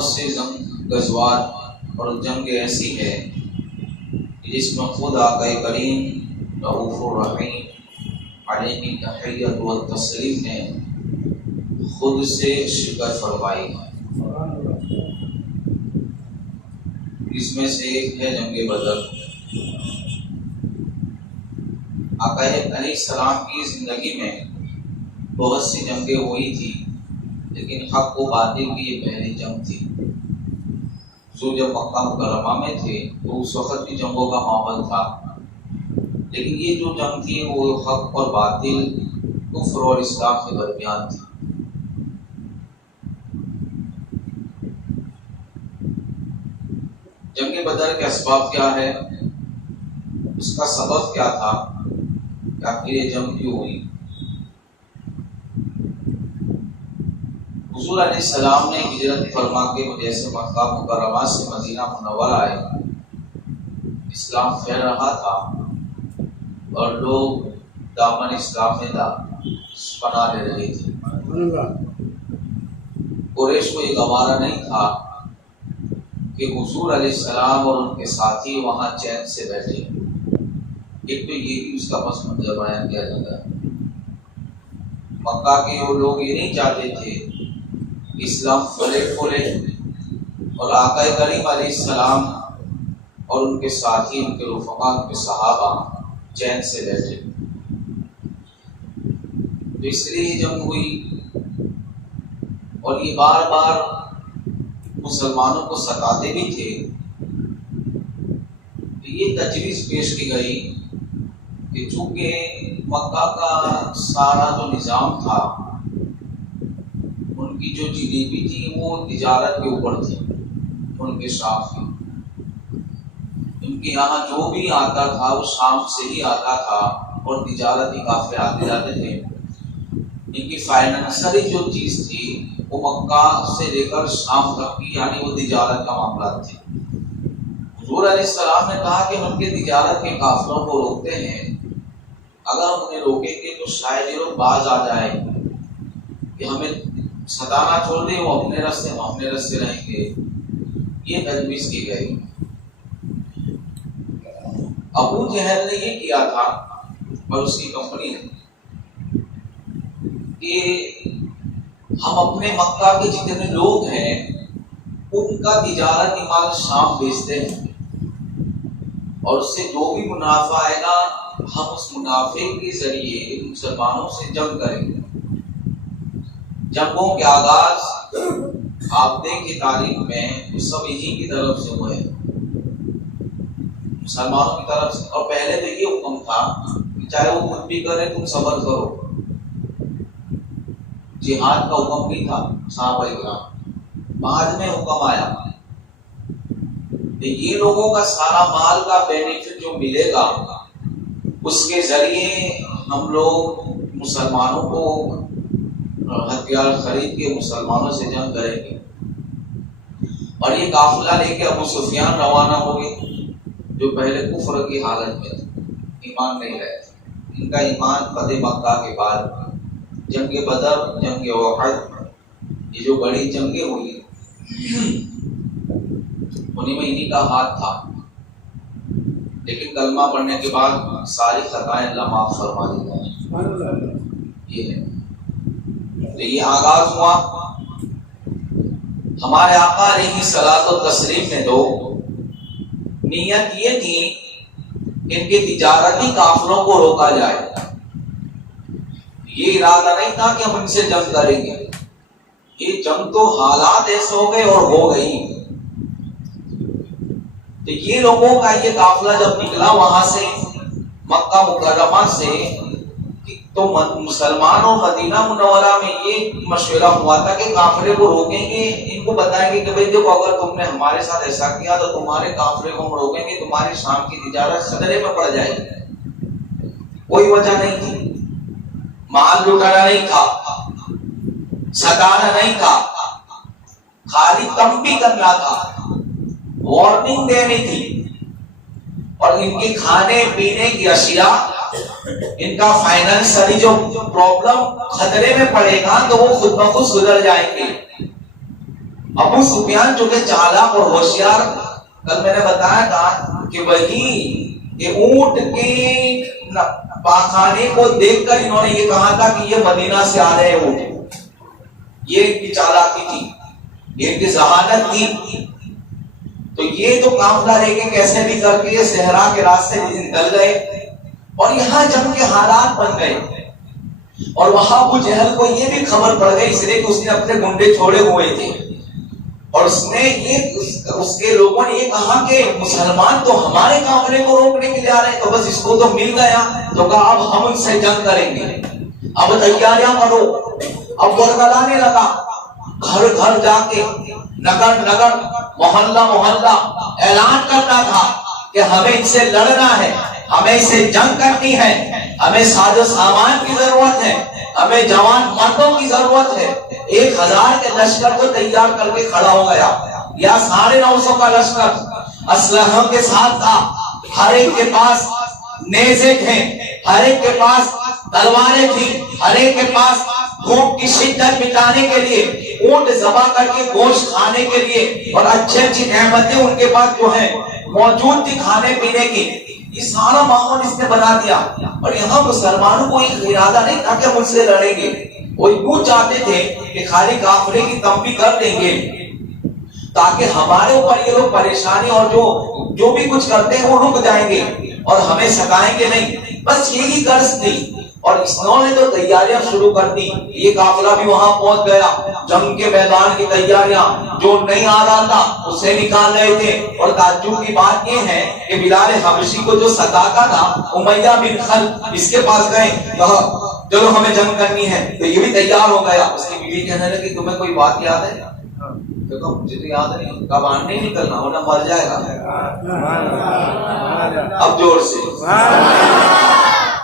بہت سے غزوات اور جنگ ایسی ہے جس میں خود آقا کریم رؤوف الرحیم علیہ تحیت و تسلیم نے خود سے شرکت فرمائی. اس میں سے ایک ہے جنگ بدر. آقا علیہ السلام کی زندگی میں بہت سی جنگیں ہوئی تھی، لیکن حق و باطل کی یہ پہلی جنگ تھی. جو جب مکہ مکرمہ میں تھے تو اس وقت بھی جنگوں کا ماحول تھا، لیکن یہ جو جنگ تھی وہ حق اور باطل، کفر اور اسلام کے درمیان تھی. جنگ بدر کے اسباب کیا ہے، اس کا سبب کیا تھا کہ آخر یہ جنگ کیوں ہوئی؟ حضور علیہ السلام نے ہجرت فرما کے جیسے مکہ مکرمہ سے مدینہ منورہ آئے، اسلام پھیل رہا تھا اور لوگ دامن اسلام میں پناہ لے رہے تھے. قریش کو یہ گوارا نہیں تھا کہ حضور علیہ السلام اور ان کے ساتھی وہاں چین سے بیٹھے. ایک تو یہ بھی اس کا پس منظر بیان کیا جاتا ہے. مکہ کے وہ لوگ یہ نہیں چاہتے تھے کہ اسلام پھولے اور آقا کریم علیہ السلام اور ان کے ساتھی، ان کے رفقا، ان کے صحابہ چین سے بیٹھے. تو اس لیے جنگ ہوئی اور یہ بار بار مسلمانوں کو ستاتے بھی تھے. یہ تجویز پیش کی گئی کہ چونکہ مکہ کا سارا جو نظام تھا، ان کی جو جی ڈی پی تھی وہ تجارت کے اوپر تھی. ان کے شام کی، ان کے یہاں جو بھی آتا تھا وہ شام سے ہی آتا تھا اور تجارتی قافلے آتے جاتے تھے. ان کی فائنانشلی جو چیز تھی وہ مکہ سے لے کر شام تک کی، یعنی وہ تجارت کا معاملات تھے. حضور علیہ السلام نے کہا کہ ہم کے تجارت کے قافلوں کو روکتے ہیں، اگر ہم انہیں روکیں گے تو شاید یہ لوگ باز آ جائیں کہ ہمیں ستانا چھوڑ دیں، وہ اپنے راستے ہم اپنے راستے رہیں گے. یہ تجویز کی گئی. ابو جہل نے یہ کیا تھا اور اس کی کمپنی نے کہ ہم اپنے مکہ کے جتنے لوگ ہیں ان کا تجارتی مال شام بیچتے ہیں اور اس سے جو بھی منافع آئے گا ہم اس منافع کے ذریعے مسلمانوں سے جنگ کریں گے. جنگوں کے آغاز آپ کی تاریخ میں وہ سب انہی کی طرف سے ہوئے، مسلمانوں کی طرف سے. اور پہلے تو یہ حکم تھا کہ چاہے وہ خود بھی کرے تم صبر کرو. جہاد کا حکم بھی تھا صحابہ کرام. بعد میں حکم آیا کہ یہ لوگوں کا سارا مال کا بینیفٹ جو ملے گا اس کے ذریعے ہم لوگ مسلمانوں کو ہتھیار خرید کے مسلمانوں سے جنگ کریں گے. اور یہ قافلہ لے کے ابو سفیان روانہ ہو گئے جو پہلے کفر کی حالت میں تھے، ایمان نہیں رہے. ان کا ایمان فتح مکہ کے بعد جنگ بدر، جنگ احد، یہ جو بڑی جنگیں ہوئی انہیں میں انہی کا ہاتھ تھا. لیکن کلمہ پڑھنے کے بعد ساری خطائیں اللہ معاف فرما دیتا ہے. یہ ہے تو یہ آغاز ہوا. ہمارے آقا علیہ الصلوۃ والتسلیم نے تو نیت یہ تھی کہ ان کے تجارتی قافلوں کو روکا جائے. یہ ارادہ نہیں تھا کہ ہم ان سے جنگ کریں گے. یہ جنگ تو حالات ایسے ہو گئے اور ہو گئی. تو یہ لوگوں کا یہ قافلہ جب نکلا وہاں سے مکہ مکرمہ سے تو مسلمان اور مدینہ منورہ میں یہ مشورہ ہوا تھا کہ قافلے کو روکیں گے. ان کو بتائیں گے کہ بھئی دیکھو اگر تم نے ہمارے ساتھ ایسا کیا تو تمہارے قافلے کو ہم روکیں گے، تمہاری شام کی تجارت خطرے میں پڑ جائے گی. کوئی وجہ نہیں تھی، مال لٹانا نہیں تھا، ستانا نہیں تھا، خالی تنبیہ کرنا تھا، وارننگ دینی تھی. اور ان کے کھانے پینے کی اشیاء، ان کا فائنانشلی جو پرابلم خطرے میں پڑے گا تو وہ خود بخود گزر جائیں گے. ابو سفیان جو کہ چالاک اور ہوشیار، کل میں نے بتایا تھا کہ وہی اونٹ کے پاخانے کو دیکھ کر انہوں نے یہ کہا تھا کہ یہ مدینہ سے آ رہے اونٹ. یہ ان کی چالاکی تھی، یہ ان کی ذہانت تھی. تو یہ تو قافلہ لے کے کیسے بھی کر کے صحرا کے راستے نکل گئے اور یہاں جنگ کے حالات بن گئے. اور وہاں ابو جہل کو یہ بھی خبر پڑ گئی، اس لیے کہ اس نے اپنے گنڈے چھوڑے ہوئے تھے اور اس کے لوگوں نے یہ کہا کہ مسلمان تو ہمارے قافلے کو روکنے کے لیے آ رہے ہیں، تو بس اس کو تو مل گیا. تو کہا اب ہم ان سے جنگ کریں گے، اب تیاریاں کرو. اب ورگلانے لگا، گھر گھر جا کے، نگر نگر، محلہ محلہ اعلان کرنا تھا کہ ہمیں ان سے لڑنا ہے، ہمیں اس سے جنگ کرنی ہے، ہمیں ساز و سامان کی ضرورت ہے، ہمیں جوان مردوں کی ضرورت ہے. 1000 کے لشکر کو تیار کر کے کھڑا ہو گیا، یا 950 کا لشکر اسلحوں کے ساتھ تھا. ہر ایک کے پاس نیزے تھے، ہر ایک کے پاس تلواریں تھی، ہر ایک کے پاس بھوک کی شدت مٹانے کے لیے، اونٹ ذبح کر کے گوشت کھانے کے لیے، اور اچھی اچھی نعمتیں ان کے پاس جو ہیں موجود تھی کھانے پینے کی. یہ سارا ماحول اس نے بنا دیا. اور یہاں مسلمانوں کو ایک ارادہ نہیں تھا کہ مجھ سے لڑیں گے، وہ یوں چاہتے تھے کہ خالی قافلے کی تنبیہ کر دیں گے تاکہ ہمارے اوپر یہ لوگ پریشانی اور جو بھی کچھ کرتے ہیں وہ رک جائیں گے اور ہمیں سکائیں گے نہیں. بس یہی غرض تھی. اور انہوں نے تو تیاریاں شروع کر دی. یہ قافلہ بھی وہاں پہنچ گیا، جنگ کے میدان کی تیاریاں، جو نہیں آ رہا تھا اسے نکال رہے تھے. اور تعجب کی بات یہ ہے کہ بلال حبشی کو جو ستاتا تھا امیہ بن خلف، اس کے پاس گئے، کہا چلو ہمیں جنگ کرنی ہے. تو یہ بھی تیار ہو گیا. اس کی بیوی کہنے لگی تمہیں کوئی بات یاد ہے؟ تو مجھے تو یاد نہیں. کب باہر نہیں نکلنا ورنہ مر جائے گا. اب زور سے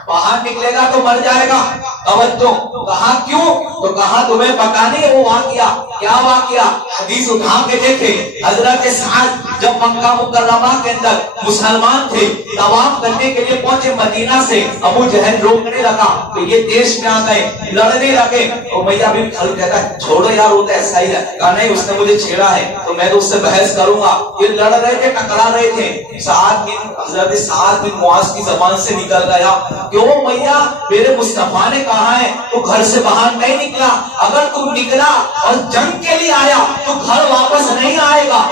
باہر نکلے گا تو مر جائے گا. توجہ. کہا کیوں؟ تو کہا تمہیں پتا نہیں وہ واقعہ کیا واقعہ. حدیث اٹھا کے دیکھے حضرت سعد جب مکہ مکرمہ کے اندر مسلمان تھے، طواف کرنے کے لیے پہنچے مدینہ سے، ابو جہل روکنے لگا تو یہ دیش میں آ گئے، لڑنے لگے. امیہ بن خلف کہتا ہے چھوڑو یار وہ تو ایسا ہی ہے. کہا نہیں اس نے مجھے چھیڑا ہے تو میں تو اس سے بحث کروں گا. یہ لڑ رہے تھے، ٹکرا رہے تھے. حضرت سعد بن معاذ کی زبان سے نکل گیا کیوں امیہ میرے مصطفیٰ نے کہا ہے تو گھر سے باہر نہیں نکلا. اگر تم نکلا اور جنگ کے لیے آیا تو گھر واپس نہیں آئے گا.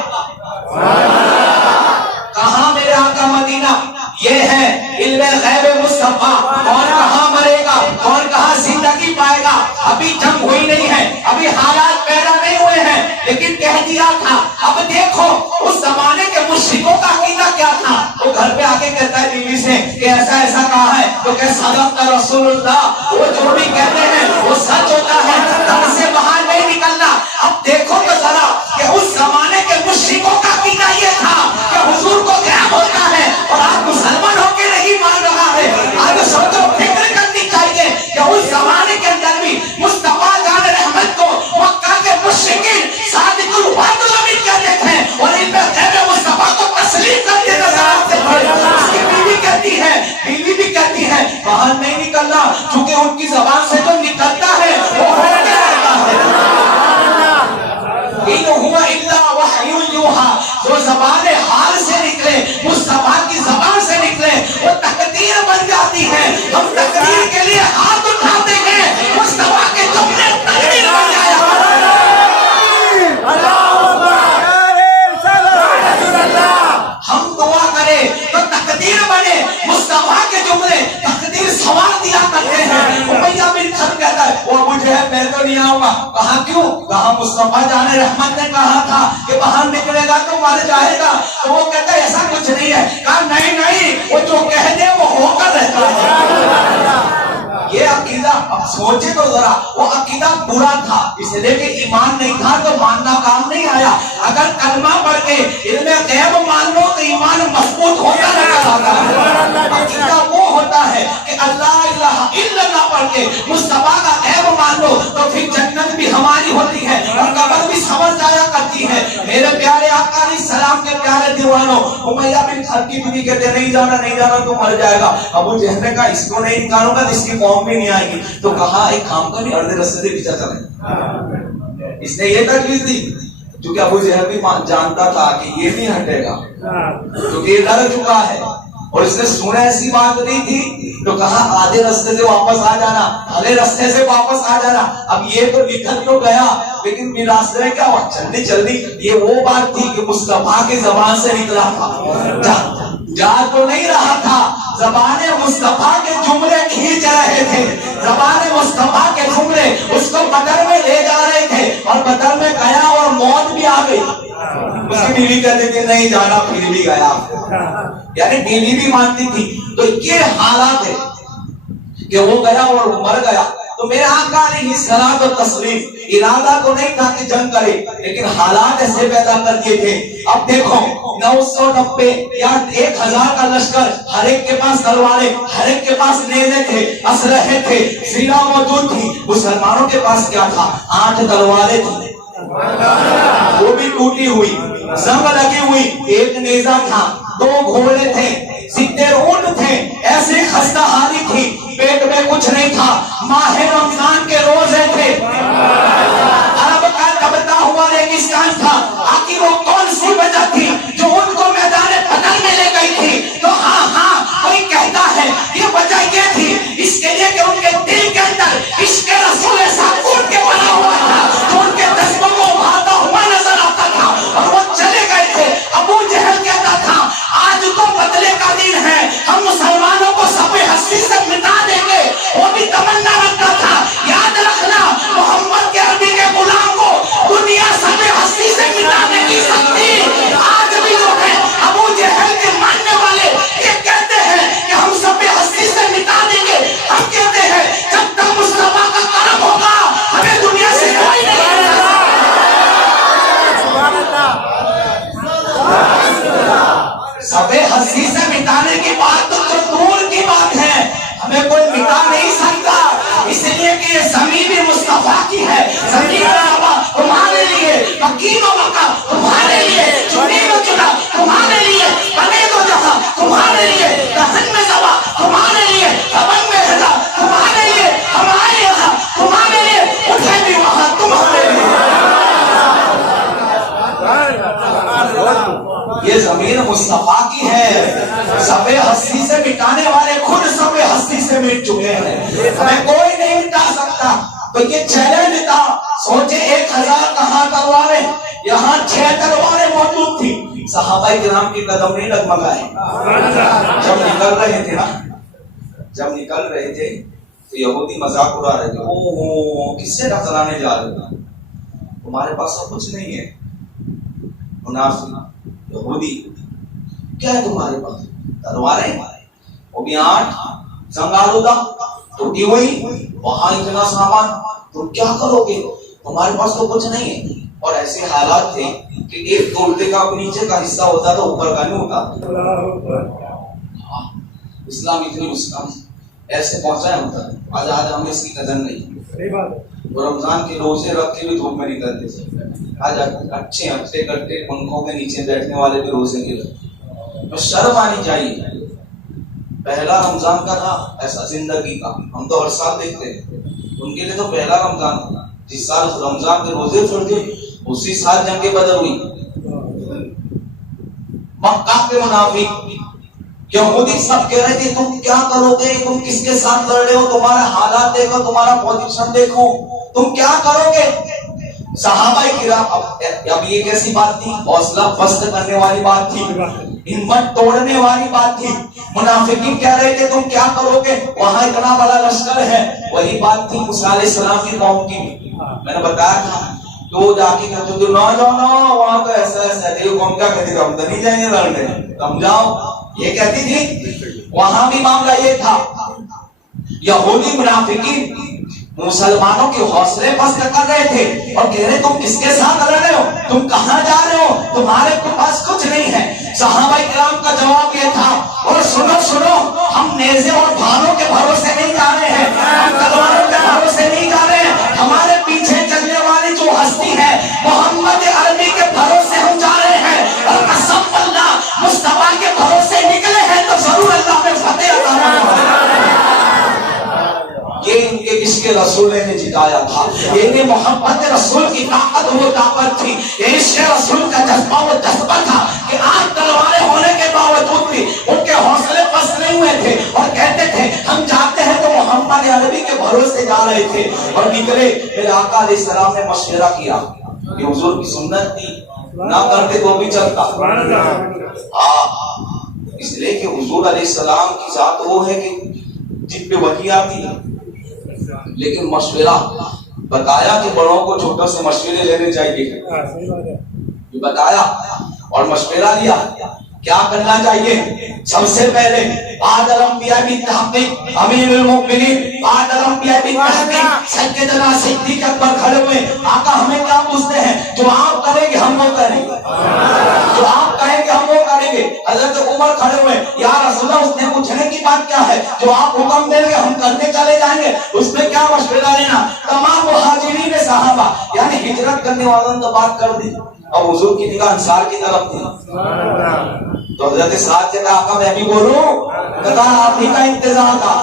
کہاں میرے آقا مدینہ؟ یہ ہے علم غیب مصطفیٰ. کون کہاں مرے گا، کون کہاں زندگی پائے گا. ابھی جنگ ہوئی نہیں ہے، ابھی حالات پیدا نہیں ہوئے ہیں، لیکن کہہ دیا تھا. اب دیکھو اس زمانے کے مشرکوں کا عقیدہ کیا تھا. وہ گھر پہ آ کے کہتا ہے بیوی سے کہ ایسا ایسا کہا ہے تو کہ صدقت رسول اللہ، وہ جو بھی کہتے ہیں وہ سچ ہوتا ہے، گھر سے باہر نہیں نکلنا. اب دیکھو تو ذرا کہ اس زمانے کے مشرکوں کا عقیدہ یہ تھا کہ حضور کو غیب ہوتا ہے اور آپ مسلمان ہو کے نہیں مان رہا ہے. آج سوچو فکر کرنی چاہیے کہ اس زمانے کے اندر بھی مصطفیٰ جان رحمت کو مکہ کے مشرکین صادق الوعد الامین کہتے تھے اور ان پہ غیب مصطفیٰ کو تسلیم کر دیتے تھے. اس کی بیوی کہتی ہے باہر نہیں نکلنا، چونکہ ان کی زبان سے جو نکلتا ہے وہ ہونے لگتا ہے. جو زبان حال سے نکلے، مصطفیٰ کی زبان سے نکلے، وہ تقدیر بن جاتی ہے. ہم تقدیر کے لیے ہاتھ اٹھاتے ہیں، مصطفیٰ کے جملے تقدیر بن جایا. ہم دعا کریں تو تقدیر بنے، مصطفیٰ کے جملے تقدیر سوار دیا کرتے ہیں. امیہ بن خلف کہتا ہے وہ ابو جہل میں تو نہیں آؤں گا. کہا کیوں؟ کہا مصطفیٰ جان رحمت نے کہا تھا کہ باہر نکلے گا تو مر جائے گا. تو وہ کہتا ہے ایسا کچھ نہیں ہے. کہا نہیں وہ جو کہہ دے وہ ہو کر رہتا ہے. یہ عقیدہ اب سوچے تو ذرا، وہ عقیدہ برا تھا اس لیے کہ ایمان نہیں تھا تو ماننا کام نہیں آیا. اگر کلمہ پڑھ کے علم غیب مان لو تو ایمان مضبوط ہوتا نظر آتا ہے. عقیدہ وہ ہوتا ہے کہ اللہ الہ الا اللہ پڑھ کے مصطفیٰ کا غیب مان لو تو پھر جنت بھی ہماری ہوتی ہے اور قبر بھی سمجھ جایا کرتی ہے. میرے پیارے آقا علیہ السلام کے پیارے دیوانوں، امیہ بن خلف کی بیوی کہتے نہیں جانا تو مر جائے گا. ابو جہل نے کہا اس کو نہیں نکالوں گا تو اس کی قوم بھی نہیں آئے گی. تو کہا ایک کام کر ارد رستے سے پیچھا چلے. اس نے یہ تجویز دی کیونکہ ابو جہل بھی جانتا تھا کہ یہ نہیں ہٹے گا، کیونکہ یہ ڈر چکا ہے اور اس نے سنا ایسی بات نہیں تھی تو کہا آدھے رستے سے واپس آ جانا، آدھے رستے سے واپس آ جانا۔ اب یہ تو نکل تو گیا لیکن پھر راستے میں کیا ہوا؟ جلدی جلدی، یہ وہ بات تھی کہ مصطفیٰ کی زبان سے نکلا تھا، جا تو نہیں رہا تھا، زبان مصطفیٰ کے جملے کھینچ رہے تھے، زبان مصطفیٰ کے جملے اس کو بدر میں لے جا رہے تھے، اور بدر میں گیا اور موت بھی آ گئی۔ اس کی بیوی کہتے تھے نہیں جانا، پھر بھی گیا، یعنی بیوی بھی مانتی تھی۔ تو یہ حالات ہے کہ وہ گیا اور مر گیا۔ تو میرے آقا علیہ الصلوۃ والتسلیم ارادہ تو نہیں تھا کہ جنگ کرے، لیکن حالات ایسے پیدا کر دیے تھے۔ اب دیکھو 990 یا 1000 کا لشکر، ہر ایک کے پاس تلواریں، ہر ایک کے پاس نیزے تھے، اسلحے تھے، سینا موجود تھی۔ مسلمانوں کے پاس کیا تھا؟ 8 تلواریں تھی، وہ بھی ٹوٹی ہوئی، زنگ لگی ہوئی، ایک نیزہ تھا، 2 گھوڑے تھے، 70 اونٹ تھے، ایسی خستہ حالی تھی، پیٹ میں کچھ نہیں تھا، ماہ رمضان کے روزے تھے، عرب کا دبتا ہوا ریگستان تھا۔ آخر وہ کون سی وجہ تھی جو ان کو میدان بدر میں لے گئی تھی؟ تو ہاں کوئی کہتا ہے یہ وجہ یہ تھی اس کے لیے کہ ان کے دل کے اندر عشق رسول ساکوٹ کے بنا ہوا تھا، تو ان کے جذبوں کو ابھارتا ہوا نظر آتا تھا اور وہ چلے گئے تھے۔ ابو جہل کہتا تھا آج تو بدلے کا دن ہے، ہم مسلمانوں کو سب ہستی سے مٹا دیں گے، وہ بھی تمنا رکھتا تھا۔ یاد رکھنا محمد کے عربی کے غلام کو دنیا سب ہستی سے مٹانے کی سکتی آج بھی جو ہے ابو جہل کے ماننے والے یہ کہتے ہیں کہ ہم سب ہستی سے مٹا دیں گے۔ ہم کہتے ہیں جب تک مصطفیٰ کا کرم ہوگا ہمیں دنیا سے کوئی نہیں مٹا سکتا۔ سب ہستی سے مٹانے کی بات تو دور کی بات ہے، ہمیں کوئی مٹا نہیں سکتا، اس لیے کہ یہ زمین بھی مصطفیٰ کی ہے۔ زمین و ہوا تمہارے لیے، مکین و مکہ تمہارے لیے، چنی و چنا تمہارے لیے، بنے تو جہاں تمہارے لیے، دہن میں زبا تمہارے لیے، خبر میں ہدا تمہارے لیے، ہمارے یہاں تمہارے لیے، اٹھے بھی وہاں تمہارے لیے۔ یہ زمین مصطفیٰ کی ہے، سب ہستی سے مٹانے والے خود سب ہستی سے مٹ چکے ہیں، ہمیں کوئی نہیں مٹا سکتا۔ تو یہ چیلنج تھا، سوچے 1000 کہاں تلواریں، یہاں 6 تلواریں موجود تھی۔ صحابہ کرام کی قدم نہیں ڈگمگائے، جب نکل رہے تھے نا، جب نکل رہے تھے تو یہودی مذاق اڑا رہے تھے، اوہ کس سے ٹکرانے جا رہے ہیں، تمہارے پاس تو کچھ نہیں ہے۔ منافق یہودی کیا ہے تمہارے پاس؟ تلواریں، وہ بھی 8، زنگ آلودہ، ٹوٹی ہوئی، وہاں اتنا سامان، تم کیا کرو گے؟ تمہارے پاس تو کچھ نہیں ہے۔ اور ایسے حالات تھے کہ ایک ٹولتے کا نیچے کا حصہ ہوتا تھا، اوپر کا نہیں ہوتا۔ اسلام اتنی مسلم ایسے پہنچا ہوتا ہے، آج ہمیں اس کی قدر نہیں۔ وہ رمضان کے روزے رکھ کے بھی دھوپ میں نکلتے تھے، آج اچھے ہفتے کٹے پنکھوں کے نیچے بیٹھنے والے بھی روزے کے لگے۔ تو شرم آنی چاہیے، پہلا رمضان کا تھا ایسا زندگی کا، ہم تو ہر سال دیکھتے ہیں، ان کے لیے تو پہلا رمضان تھا۔ جس سال رمضان کے روزے چھوڑتے اسی سال جنگ بدر ہوئی۔ مکہ کے منافق یہودی سب کہہ رہے تھے تم کیا کرو گے، تم کس کے ساتھ لڑ رہے ہو، تمہارا حالات دیکھو، تمہارا پوزیشن دیکھو، تم کیا کرو گے۔ صحابہ کرام اب یہ کیسی بات تھی؟ حوصلہ پست کرنے والی بات تھی، ہمت توڑنے والی بات تھی۔ منافقین کہہ رہے تھے تم کیا کرو گے، وہاں اتنا بڑا لشکر ہے۔ وہی بات تھی موسیٰ علیہ السلام کی قوم کی، میں نے بتایا تھا کہ وہ جا کے کہتے تھے نہ جاؤ نہ، وہاں تو ایسا ایسا ہے۔ یہ قوم کیا کہتی تھی؟ ہم تو نہیں جائیں گے لڑنے، تم جاؤ، یہ کہتی تھی۔ وہاں بھی معاملہ یہ تھا، یہودی منافقین مسلمانوں کے حوصلے پست کر رہے تھے اور کہہ رہے تم کس کے ساتھ لڑ رہے ہو، تم کہاں جا رہے ہو، تمہارے پاس کچھ نہیں ہے۔ صحابہ کرام کا جواب یہ تھا، اور سنو سنو، ہم نیزے اور بھالوں کے بھروسے نہیں جا رہے ہیں، ہم تلواروں کے بھروسے نہیں جا رہے ہیں، ہمارے پیچھے چلنے والی جو ہستی ہے محمد عربی کے بھروسے ہم جا رہے ہیں، اور قسم اللہ مصطفیٰ کے بھروسے نکلے ہیں تو ضرور اللہ میں فتح عطا فرمائے۔ یہ ان کے عشق عشق رسول نے جتایا تھا. یہ محبت رسول کی طاقت وہ طاقت تھی, یہ عشق رسول کا جذبہ وہ جذبہ تھا کہ آج تلواریں ہونے کے باوجود بھی ان کے حوصلے پست نہیں ہوئے تھے اور کہتے تھے ہم جاتے ہیں تو محمد عربی کے بھروسے جا رہے تھے اور نکلے. میرے آقا علیہ السلام نے مشورہ کیا کہ حضور کی سنت تھی, نہ کرتے تو بھی چلتا. اس لیے کہ حضور علیہ السلام کی ذات وہ ہے کہ جن پہ وحی آتی ہے, لیکن مشورہ بتایا کہ بڑوں کو چھوٹوں سے مشورے لینے چاہیے, بتایا اور مشورہ لیا کیا کرنا چاہیے. سب سے پہلے بعد الانبیاء بالتحقیق امیر المؤمنین, بعد الانبیاء بالتحقیق سیدنا صدیق اکبر کھڑے ہوئے. آقا ہمیں کیا پوچھتے ہیں, جو آپ کریں گے ہم وہ کریں گے, جو آپ کہیں گے ہم وہ کریں گے. حضرت عمر کھڑے ہوئے, یا رسول اللہ اس نے پوچھنے کی بات کیا ہے, جو آپ حکم دیں گے ہم کرنے چلے جائیں گے, اس میں کیا مشورہ لینا. تمام مہاجرین صحابہ یعنی ہجرت کرنے والوں نے تو بات کر دی اور حضور کی نگاہ انصار کی طرف تھی. تو حضرت سعد کہتا آقا میں بھی بولوں, کہتا آپ ہی کا انتظار تھا.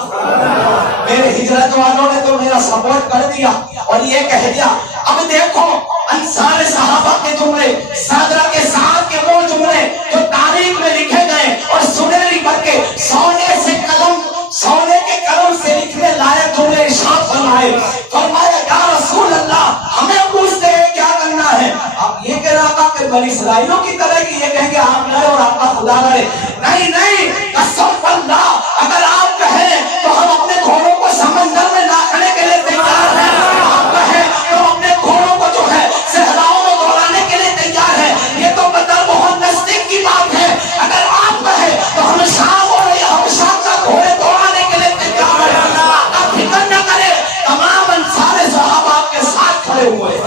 میرے ہجرت والوں نے تو میرا سپورٹ کر دیا اور یہ کہہ دیا اب دیکھو انصار صحابہ کے جملے, صدرہ کے ساتھ کے وہ جملے جو تاریخ میں لکھے گئے اور سنہری کر کے سونے کے قلم سے لکھنے لائق جملے ارشاد فرمائے. فرمایا یا رسول اللہ ہمیں پوچھتے ہیں کیا کرنا ہے. آپ یہ کہہ رہا کہ بنی اسرائیلوں کی طرح کہ یہ کہیں گے آپ لڑے اور آپ کا خدا لڑے. نہیں, قسم اللہ اگر آپ کہیں تو ہم اپنے گھوڑوں کو سمندر میں ناکھنے کے لیے تیار ہیں. آپ کہیں تو اپنے گھوڑوں کو جو ہے صحراؤں میں دوڑانے کے لیے تیار ہیں. یہ تو بدر بہت نزدیک کی بات ہے. اگر آپ کہیں تو ہم شام کا گھوڑے دوڑانے کے لیے تیار ہیں. آپ فکر نہ کریں, تمام انصار صحابہ آپ کے ساتھ کھڑے ہوئے ہیں.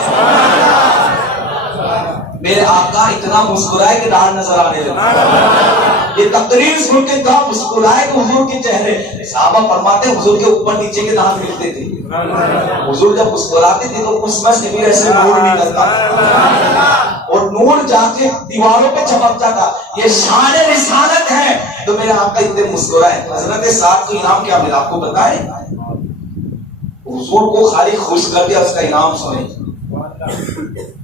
میرے آقا اتنا مسکرائے کہ ڈانٹ نظر آنے لگا. یہ تقریر سن کے اتنا مسکرائے کہ حضور کے چہرے, صحابہ فرماتے حضور کے اوپر نیچے کے دانت ملتے تھے. حضور جب مسکراتے تھے تو اس میں سے بھی ایسے نور نکلتا اور نور جا کے دیواروں پہ چمکتا تھا. یہ شان رسالت ہے. تو میرے آقا اتنے مسکرائے. حضرت سعد کو انعام کیا ملا آپ کو بتائیں. حضور کو خالی خوش کر دیا, اس کا انعام سنیں.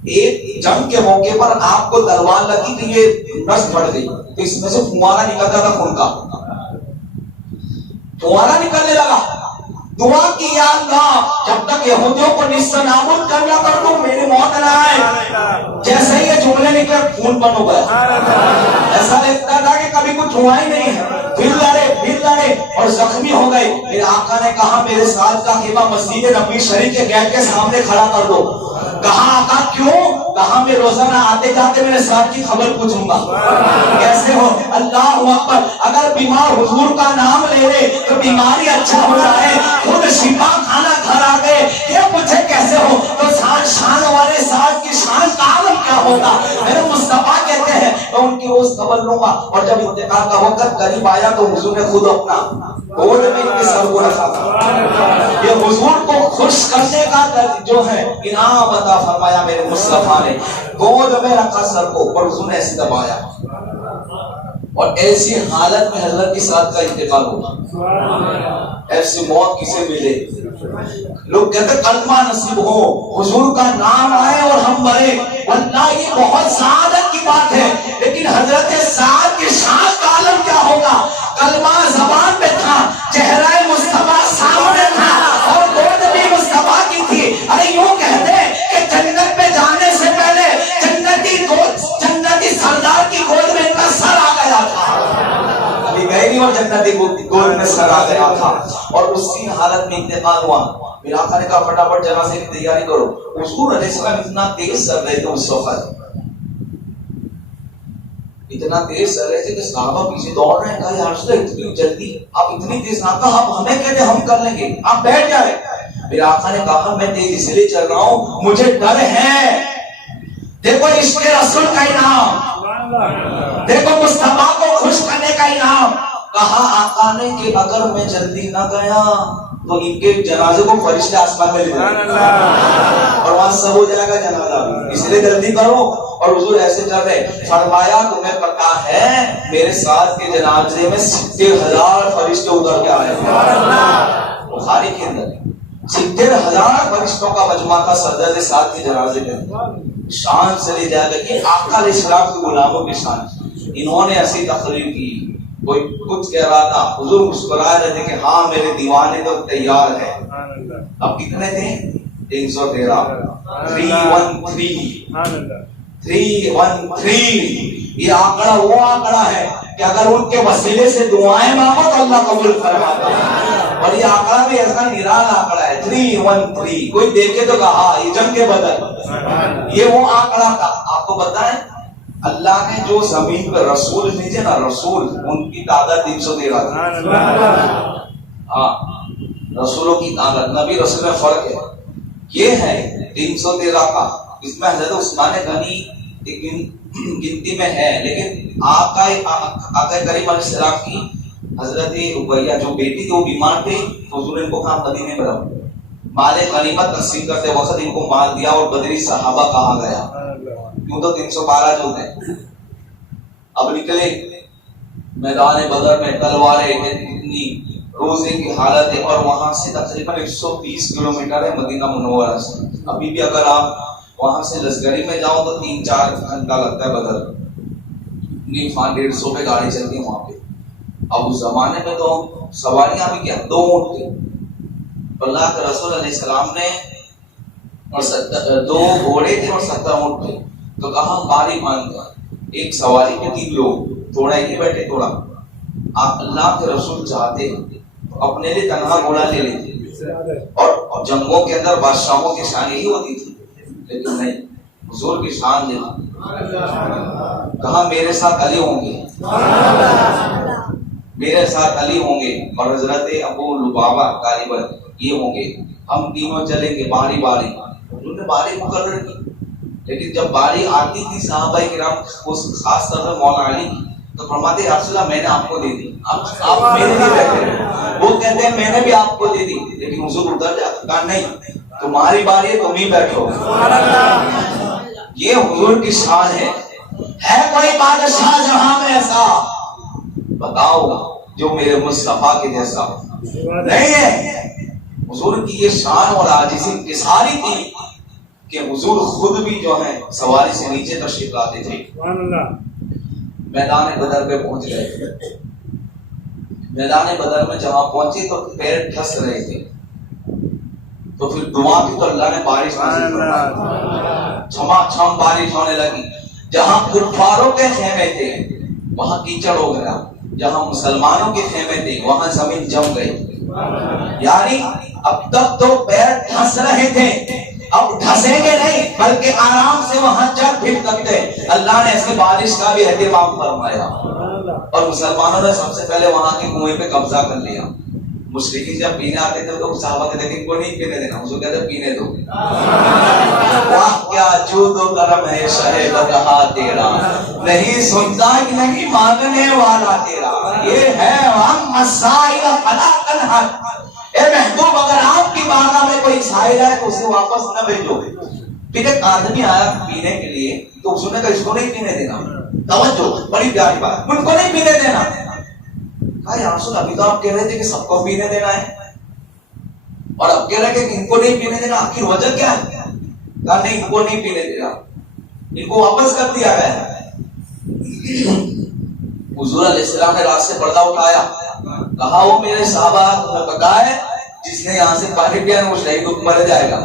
ایک جنگ کے موقع پر آپ کو تلوار لگی تو یہ نس پڑ گئی تو اس میں سے فوارا نکلتا تھا خون کا, فوارا نکلنے لگا. دعا کی یا اللہ جب تک یہودیوں کو نیست نابود کرنا کر دوں میری موت نہ آئے. جیسے ہی یہ جملے نکلے خون بند ہو گیا. ایسا لگتا تھا کہ کبھی کچھ ہوا ہی نہیں ہے. پھر لڑے اور زخمی ہو گئے. میرے آقا نے کہا میرے ساتھ کا خیمہ مسجد نبوی شریف کے گیٹ کے سامنے کھڑا کر دو. کہا آقا کیوں؟ کہا میں روزانہ آتے جاتے میرے ساتھ کی خبر پوچھوں گا کیسے ہو. اللہ اکبر. اگر بیمار حضور کا نام لے لے تو بیماری اچھا ہو جائے. خود شفا کھانا گھر آ گئے, یہ پوچھے کیسے ہو تو شان والے ساتھ کی شان کا عالم کیا ہوگا. میرے مصطفیٰ کہتے ہیں میں ان کی روز خبر لوں گا. اور جب انتقال کا وقت قریب آیا تو حضور نے خود اپنا گود میں ان کے سر کو رکھا تھا. یہ حضور کو خوش کرنے کا جو ہے انعام عطا فرمایا میرے مصطفیٰ نے. گود میں رکھا سر کو اور حضور نے ایسے دبایا اور ایسی حالت میں حضرت کے ساتھ کا انتقال ہوا. ایسی موت کسے ملے. لوگ کہتے کلمہ نصیب ہو, حضور کا نام آئے اور ہم مرے. واللہ یہ بہت سعادت کی بات ہے. لیکن حضرت سعد کی شان کا عالم کیا ہوگا. کلمہ زبان پہ تھا, چہرہ مصطفیٰ سامنے تھا اور گود بھی مصطفیٰ کی تھی. ارے یوں کہتے کہ جنت پہ جانے سے پہلے جنتی سردار کی گود میں ان کا سر آ گیا تھا. ابھی گئے نہیں اور جنتی گود میں سر آ گیا تھا اور اسی حالت میں انتقال ہوا. میرے آقا نے کہا فٹافٹ جنازے کی تیاری کرو. حضور علیہ السلام اتنا تیز چل رہے تھے اس وقت, اتنا تیز چل رہے تھے کہ صحابہ پیچھے دوڑ رہے ہیں. کہا یا رسول اللہ اتنی جلدی آپ اتنی تیز نہ کہا, آپ ہمیں کہتے ہم کر لیں گے, آپ بیٹھ جائیں. میرے آقا نے کہا میں تیز اس لیے چل رہا ہوں مجھے ڈر ہے. دیکھو عشق رسول کا انعام, دیکھو مصطفیٰ کو خوش کرنے کا انعام. کہا آقا نے کہ اگر میں جلدی نہ گیا تو ان کے جنازے کو فرشتے آسمان میں لے جائیں اور وہاں سب ہو جائے گا جنازہ بھی, اس لیے جلدی کرو. اور حضور ایسے چل رہے. فرمایا تمہیں پتا ہے میرے ساتھ کے جنازے میں 70,000 فرشتے اتر کے آئے ہیں. بخاری کے اندر 70,000 فرشتوں کا مجمع تھا سجدہ ساتھ کے جنازے میں، شان سے لے جائے گا کہ آقا علیہ السلام کے غلاموں کی شان. انہوں نے ایسی تقریر کی، کوئی کچھ کہہ رہا تھا، حضور مسکرائے رہے تھے کہ ہاں میرے دیوانے تو تیار ہے. اب کتنے تھے؟ 313. 313. یہ آنکڑا وہ آنکڑا ہے کہ اگر ان کے وسیلے سے دعائیں مانگو تو اللہ قبول فرماتا ہے. اور یہ آنکڑا بھی ایسا نرالا آنکڑا ہے. 313. کوئی دیکھے تو کہا یہ جنگ کے بدر، یہ وہ آنکڑا تھا. آپ کو بتائیں اللہ نے جو زمین پہ رسول بھیجے نا، رسول ان کی تعداد 313 تھی. ہاں رسولوں کی تعداد، نبی رسول میں فرق ہے. یہ ہے 313 کا. اس میں حضرت عثمان غنی گنتی میں ہے، لیکن آقا کریم علیہ السلام کی حضرت رقیہ جو بیٹی تھی وہ بیمار تھی، حضور نے ان کو کہا مدینے میں رہو. مال غنیمت تقسیم کرتے وقت ان کو مال دیا اور بدری صحابہ کہا گیا. کیوں تو 312 جو ہیں. اب نکلے میدان بدر میں، تلواریں اتنی، روزے کی حالت ہے، اور وہاں سے تقریباً 120 کلومیٹر ہے مدینہ منورہ سے. ابھی بھی اگر آپ وہاں سے لشکری میں جاؤ تو 3-4 گھنٹہ لگتا ہے بدر. 150 پہ گاڑی چلتی ہے وہاں پہ. اب اس زمانے میں تو سواریاں بھی کیا 2 اونٹ تھے. اللہ کے رسول علیہ السلام نے اور 2 گھوڑے تھے اور 70 اونٹ تھے. تو کہاں باری مان گیا، ایک سواری پہ 3 لوگ، تھوڑا ہی بیٹھے تھوڑا. آپ اللہ کے رسول چاہتے اپنے لیے تنہا گھوڑا لے لیتے، اور جنگوں کے اندر بادشاہوں کی شان یہی ہوتی تھی، لیکن نہیں، حضور کی شان دے. کہاں میرے ساتھ علی ہوں گے، میرے ساتھ علی ہوں گے اور حضرت ابو لبابہ غالباً یہ ہوں گے. ہم تینوں چلیں گے باری باری. انہوں نے باری مقرر کی، لیکن جب باری آتی تھی صحابہ کرام خاص طور پر مولا علی تو فرماتے یا رسول اللہ میں نے آپ کو دے دی، آپ میرے لیے بیٹھے. وہ کہتے ہیں میں نے بھی آپ کو دے دی، لیکن حضور ادھر جاتے کہا نہیں تمہاری باری ہے تم ہی بیٹھو. یہ حضور کی شان ہے. کوئی بادشاہ جہاں میں ایسا بتاؤ جو میرے مصطفیٰ کے جیسا نہیں ہے. حضور کی یہ شان اور عاجزی انکساری تھی کہ حضور خود بھی جو ہے سواری سے نیچے تشریف لاتے تھے. میدان بدر پہ پہنچ گئے. میدان بدر میں جہاں پہنچے تو پیر ٹھس رہے تھے، تو پھر دعا کی تو اللہ نے بارش نازل فرمائی، چھما چھم بارش ہونے لگی. جہاں کفاروں کے خیمے تھے وہاں کیچڑ ہو گیا، جہاں مسلمانوں کے خیمے تھے وہاں زمین جم گئی. یعنی اب تک تو پیر ٹھس رہے تھے، اب ٹھسیں گے نہیں بلکہ آرام سے وہاں چل پھر سکتے. اللہ نے ایسی بارش کا بھی اہتمام فرمایا، اور مسلمانوں نے سب سے پہلے وہاں کے کنویں پہ قبضہ کر لیا. مشرکین جب پینے آتے تھے تو صحابہ کہتے تھے ان کو نہیں پینے دینا، حضور کہتے پینے دو. واہ کیا جود و کرم ہے شہ بدہا تیرا، نہیں سنتا کہ نہیں ماننے والا تیرا. یہ ہے ہم مسائل فلا تنہر. اے محبوب اگر آپ کی بارگاہ میں کوئی سائل ہے تو اسے واپس نہ بھیجو. پھر ایک آدمی آیا پینے کے لیے تو اس نے کہا اس کو نہیں پینے دینا. توجہ بڑی پیاری بات، ان کو نہیں پینے دینا. کہا یا رسول ابھی تو آپ کہہ رہے تھے کہ سب کو پینے دینا ہے، اور اب کہہ رہے کہ ان کو نہیں پینے دینا، آخر وجہ کیا ہے؟ کہا نہیں ان کو نہیں پینے دینا، ان کو واپس کر دیا گیا. حضور علیہ السلام نے رات سے پردہ اٹھایا، کہا وہ میرے صحابہ تمہیں پتا ہے جس نے یہاں سے پانی پیا نا وہ شہید مر جائے گا،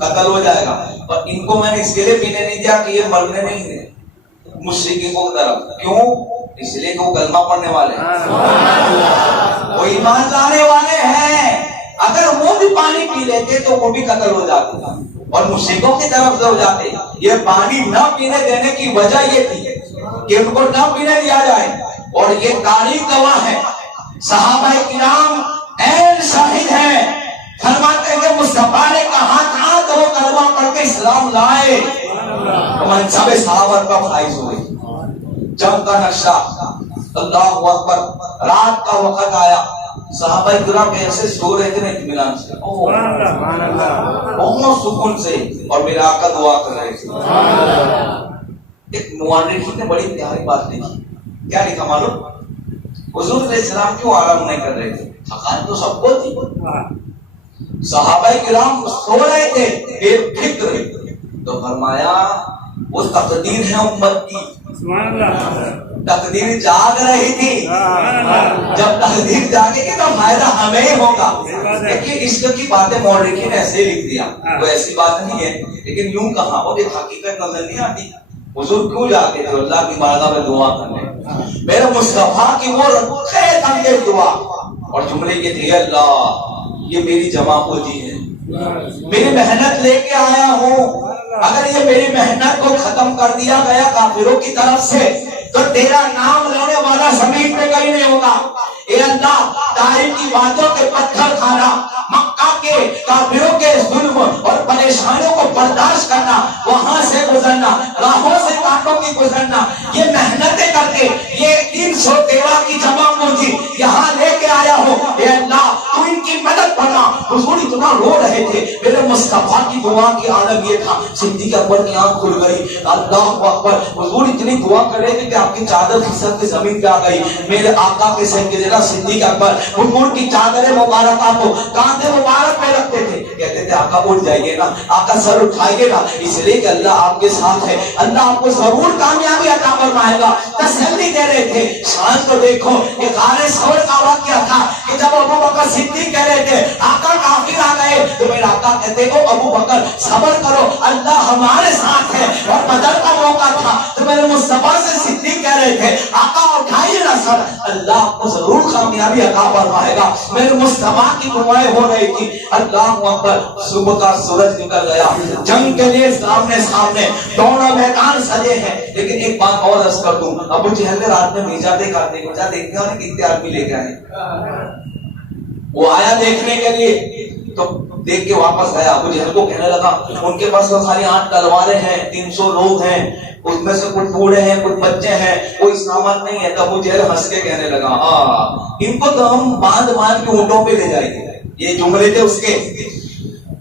قتل ہو جائے گا. اور ان کو میں نے اس کے لیے پینے نہیں دیا کہ یہ مرنے نہیں دے مشرکین کو طرف. کیوں؟ اس لیے کہ وہ کلمہ پڑھنے والے ہیں، وہ ایمان لانے والے ہیں. اگر وہ بھی پانی پی لیتے تو وہ بھی قتل ہو جاتے اور مشرکوں کی طرف سے ہو جاتے. یہ پانی نہ پینے دینے کی وجہ یہ تھی کہ ان کو نہ پینے دیا جائے. اور یہ تاریخ گواہ ہے، صحابہ کرام عین شاہد ہیں. فرماتے ہیں کہ مصطفیٰ نے کہا تھا تو وہ کلمہ پڑھ کے اسلام لائے، منصب صحابت کا فائز ہوئے. جنگ کا نقشہ، اللہ اکبر. رات کا وقت آیا، صحابہ کرام ایسے سو رہے تھے نا اطمینان سے، بہت سکون سے، اور میرا آقا دعا کر رہے تھے. ایک مورخ نے بڑی پیاری بات لکھی. کیا لکھا معلوم؟ حضور علیہ السلام کیوں آرام نہیں کر رہے تھے؟ تھکان تو سب کو تھی. صحابہ کرام سو رہے تھے بے فکر، تو فرمایا وہ تقدیر ہے امت کی، تقدیر جاگ رہی تھی، جب تقدیر جاگے گی تو فائدہ ہمیں ہی ہوگا۔ دیکھیے عشق کی باتیں مورخین نے ایسے لکھ دیا، وہ ایسی بات نہیں ہے، لیکن یوں کہا اور ایک حقیقت نظر نہیں آتی۔ حضور کیوں جاتے تھے اللہ کی بارگاہ میں دعا کرنے؟ میرے مصطفیٰ کی وہ رکھے تنگے دعا اور جملے کے تھے، اللہ یہ میری جمع پوجی ہے، میری محنت لے کے آیا ہوں، اگر یہ میری محنت کو ختم کر دیا گیا کافروں کی طرف سے تو تیرا نام لینے والا زمین پہ کہیں نہیں ہوگا۔ اے اللہ طائف کی باتوں کے پتھر کھانا، مکہ کے کافروں کے ظلم اور پریشانیوں کو برداشت کرنا، وہاں سے گزرنا، راہوں سے کانٹوں کی گزرنا، یہ محنتیں کر کے یہ 313 کی جمع پوجی یہاں لے کے آیا ہو، اے اللہ تو ان کی مدد کرنا۔ حضور اتنا رو رہے تھے، میرے مصطفیٰ کی دعا کی عالم یہ تھا، صدیق اکبر کی آنکھ کھل گئی، اللہ اکبر، حضور اتنی دعا کر رہے تھے کہ آپ کی چادر کھسک کے زمین پہ آ گئی۔ میرے آقا کے سیدنا صدیق اکبر حضور کی چادر مبارکہ کو کاندھے مبارک پہ رکھتے تھے، کہتے تھے آقا اٹھ جائیے نا، آقا سر اٹھائیے نا، اس لیے کہ اللہ آپ کے ساتھ ہے، اللہ آپ کو ضرور کامیابی عطا فرمائے گا، تسلی دے رہے تھے۔ شان تو دیکھو کہ غار ثور کا واقعہ تھا کہ جب ابو بکر صدیق کہہ رہے تھے آقا کافر آ گئے، تو میرے آقا کہتے ہو ابو بکر صبر کرو اللہ ہمارے ساتھ ہے، اور بدر کا موقع تھا تو میرے مصطفیٰ سے صدیق کہہ رہے تھے آقا اٹھائیے نا سر، اللہ آپ کو ضرور کامیابی عطا فرمائے گا۔ میرے مصطفیٰ کی دعائیں ہو رہی تھی، اللہ اکبر، صبح کا سورج نکل گیا، جنگ کے لیے سامنے سامنے دونوں میدان سجے ہیں۔ لیکن ایک بات اور عرض کر دوں، ابو جہل نے رات میں بھیجا دیکھنے اور کتنے آدمی لے کے آئے، وہ آیا دیکھنے کے لیے تو دیکھ کے واپس گیا، ابو جہل کو کہنے لگا ان کے پاس تو خالی 8 تلواریں ہیں، 300 لوگ ہیں، اس میں سے کچھ بوڑھے ہیں کچھ بچے ہیں، کوئی سامان نہیں ہے۔ تو ابو جہل ہنس کے کہنے لگا ان کو تو ہم باندھ کے اونٹوں پہ لے جائیں گے، یہ جملے تھے اس کے۔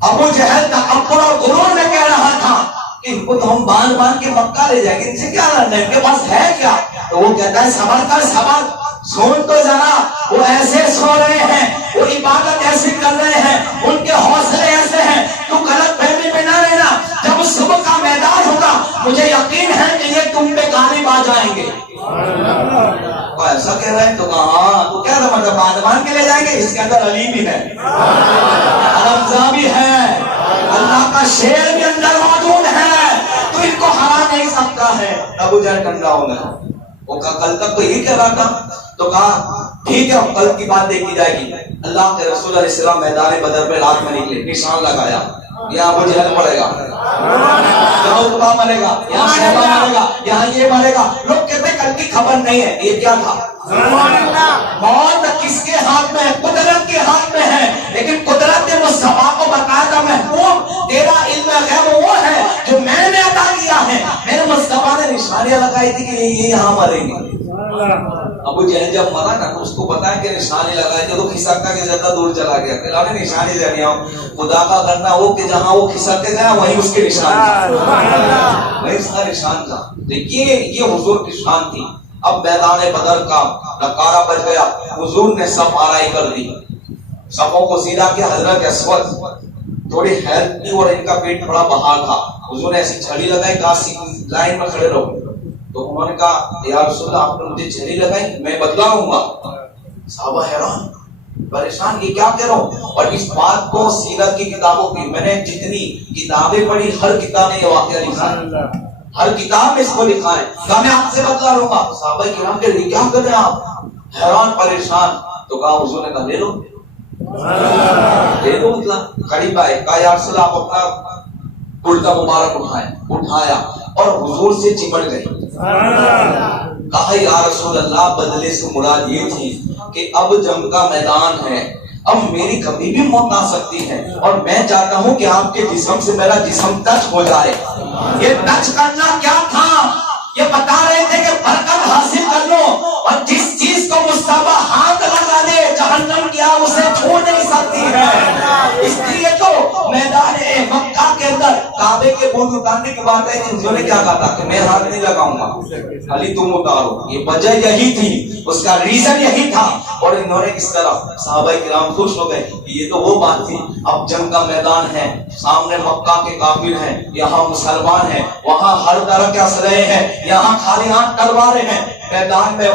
ابو جہل تکبر اور غرور میں کہہ رہا تھا کہ ان کو تو ہم باندھ کے مکہ لے جائیں گے، ان سے کیا لڑنا ہے، ان کے پاس ہے کیا؟ تو وہ کہتا ہے صبر کر صبر، سن تو ذرا، وہ ایسے سو رہے ہیں، وہ عبادت ایسے کر رہے ہیں، ان کے حوصلے ایسے ہیں، تو غلط فہمی میں نہ رہنا، جب صبح کا میدان ہوگا مجھے یقین ہے کہ یہ تم پہ غالب آ جائیں گے۔ ایسا کہہ رہے ہیں تو کہاں تو کیا مطلب باندھ کے لے جائیں گے، اس کے اندر علی بھی ہے، حمزہ بھی ہے، اللہ کا شیر بھی اندر موجود ہے، تو ان کو ہرا نہیں سکتا ہے۔ ابو جہل ٹھنڈا ہو گیا، وہ کہا کل تک تو یہی کہہ رہا تھا، تو کہا ٹھیک ہے کل کی بات دیکھی جائے گی۔ اللہ کے رسول علیہ السلام میدان بدر میں رات میں نکلے، نشان لگایا، یہاں ابو جہل پڑے گا، یہاں عتبہ مرے گا، یہاں شیبہ مرے گا، یہاں یہ مرے گا۔ لوگ کہتے کل کی خبر نہیں ہے، یہ کیا تھا؟ موت کس کے ہاتھ میں ہے؟ قدرت کے ہاتھ میں ہے، لیکن قدرت نے مصطفیٰ کو بتایا تھا محبوب تیرا علم غیب وہ ہے جو میں نے عطا کیا ہے، میرے مصطفیٰ نے نشانیاں لگائی تھی کہ یہ یہاں مریں گے۔ ابو جہل جب مرا نا تو اس کو پتا ہے کہ نشانی لگائی تھی، تو کھسکتا کہ زیادہ دور چلا گیا، پھر آپ نے نشانی لے لیا۔ خدا کا کرنا وہ کہ جہاں وہ کھسکتے گیا وہیں اس کے نشان، وہیں اس کا نشان تھا۔ دیکھیے یہ حضور کی شان تھی۔ اب میدان بدر کا نکارہ بج گیا، حضور نے صف آرائی کر دی، صفوں کو سیدھا کیا۔ حضرت اسود تھوڑی ہیلپ کی اور ان کا پیٹ تھوڑا باہر تھا، حضور نے ایسی چھڑی لگائی کہا لائن میں کھڑے رہو، تو انہوں نے کہا یا رسول اللہ آپ نے مجھے چھڑی لگائی، میں بدلا ہوں گا۔ صحابہ حیران پریشان یہ کیا کہہ رہا ہوں، اور اس بات کو سیرت کی کتابوں کی میں نے جتنی کتابیں پڑھی ہر کتاب میں یہ واقعہ لکھا ہے، ہر کتاب میں اس کو لکھا ہے، کہا میں آپ سے بدلا لوں گا۔ صحابہ کرام کے لیے کیا کر رہے ہیں آپ، حیران پریشان۔ تو کہا حضور نے کہا لے لو لے لو، مطلب قریب آئے، کہا یا رسول اللہ آپ اپنا کرتا مبارک اٹھایا اور حضور سے چمٹ گئی۔ کہا یا رسول اللہ بدلے سے مراد یہ تھی کہ اب جنگ کا میدان ہے، اب میری کبھی بھی موت آ سکتی ہے، اور میں چاہتا ہوں کہ آپ کے جسم سے میرا جسم ٹچ ہو جائے۔ یہ ٹچ کرنا کیا تھا، یہ بتا رہے تھے کہ برکت حاصل کر لو، اور جس چیز کو مصطفیٰ ہاتھ لگا دے جہنم کی اسے چھو نہیں سکتی ہے۔ اس لیے تو میدان مکہ کے اندر کعبے کے بت اتارنے کی بات ہے، حضور نے کیا کہا تھا کہ میں ہاتھ نہیں لگاؤں گا، علی تم اتارو. یہ وجہ یہی تھی، اس کا ریزن یہی تھا. اور انہوں نے اس طرح صحابہ کرام خوش ہو گئے کہ یہ تو وہ بات تھی. اب جنگ کا میدان ہے، سامنے مکہ کے کافر ہیں، یہاں مسلمان ہیں، وہاں ہر طرح کے اسلحے ہیں، یہاں خالی ہاتھ تلواریں ہیں. میدان میں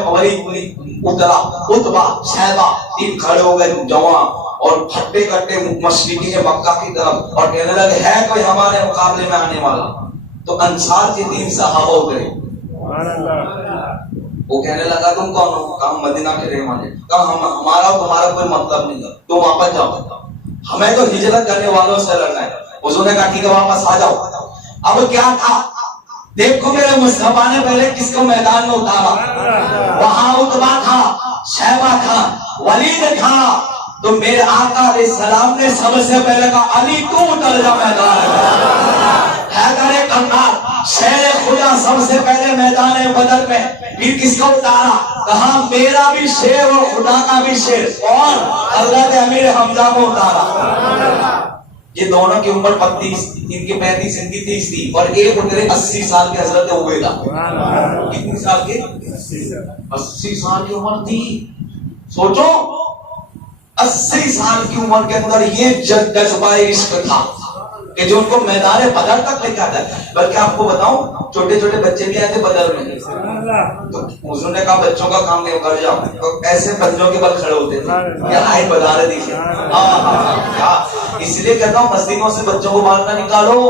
اترا اتبا شیبہ تین کھڑے ہو گئے جوان اور پھٹے کٹے مشرقین مکہ کی طرف، اور کہنے لگے ہے کوئی ہمارے مقابلے میں آنے والا؟ تو انصار کے 3 صحابہ اترے. وہ کہنے لگا تم کون ہو؟ کہا ہم مدینہ کے رہنے والے. کہا ہمارا اور تمہارا کوئی مطلب نہیں ہے، تم واپس جاؤ، ہمیں تو ہجرت کرنے والوں سے لڑنا ہے. حضور نے کہا ٹھیک ہے واپس آ جاؤ. اب کیا تھا دیکھو میرے مصطفیٰ نے پہلے کس کو میدان میں اتارا. وہاں اتبا تھا، شیبہ تھا، ولید تھا. تو میرے آقا علیہ السلام نے سب سے پہلے کہا علی تو اتر جا میدان میں. حیدر کرار شیر خدا سب سے پہلے میدان بدر میں. پھر کس کو اتارا؟ کہا میرا بھی شیر اور خدا کا بھی شیر، اور حضرت امیر حمزہ کو اتارا. یہ دونوں کی عمر 32، ان کی 35، ان کی 30 تھی. اور ایک اترے 80 سال کے حضرت عبیدہ. کتنی سال کے؟ 80 سال کی عمر تھی. سوچو 80 سال کی عمر کے اندر یہ جذبہ عشق تھا کہ جو ان کو میدان بدر تک لے کے آتا ہے. بلکہ آپ کو بتاؤں چھوٹے چھوٹے بچے بھی آئے تھے بدر میں. تو حضور نے کہا بچوں کا کام نہیں کر جاؤ. تو ایسے بچوں کے بل کھڑے ہوتے تھے، یہ ہائٹ بتا رہے دیکھیے. اس لیے کہتا ہوں مسجدوں سے بچوں کو باہر نہ نکالو،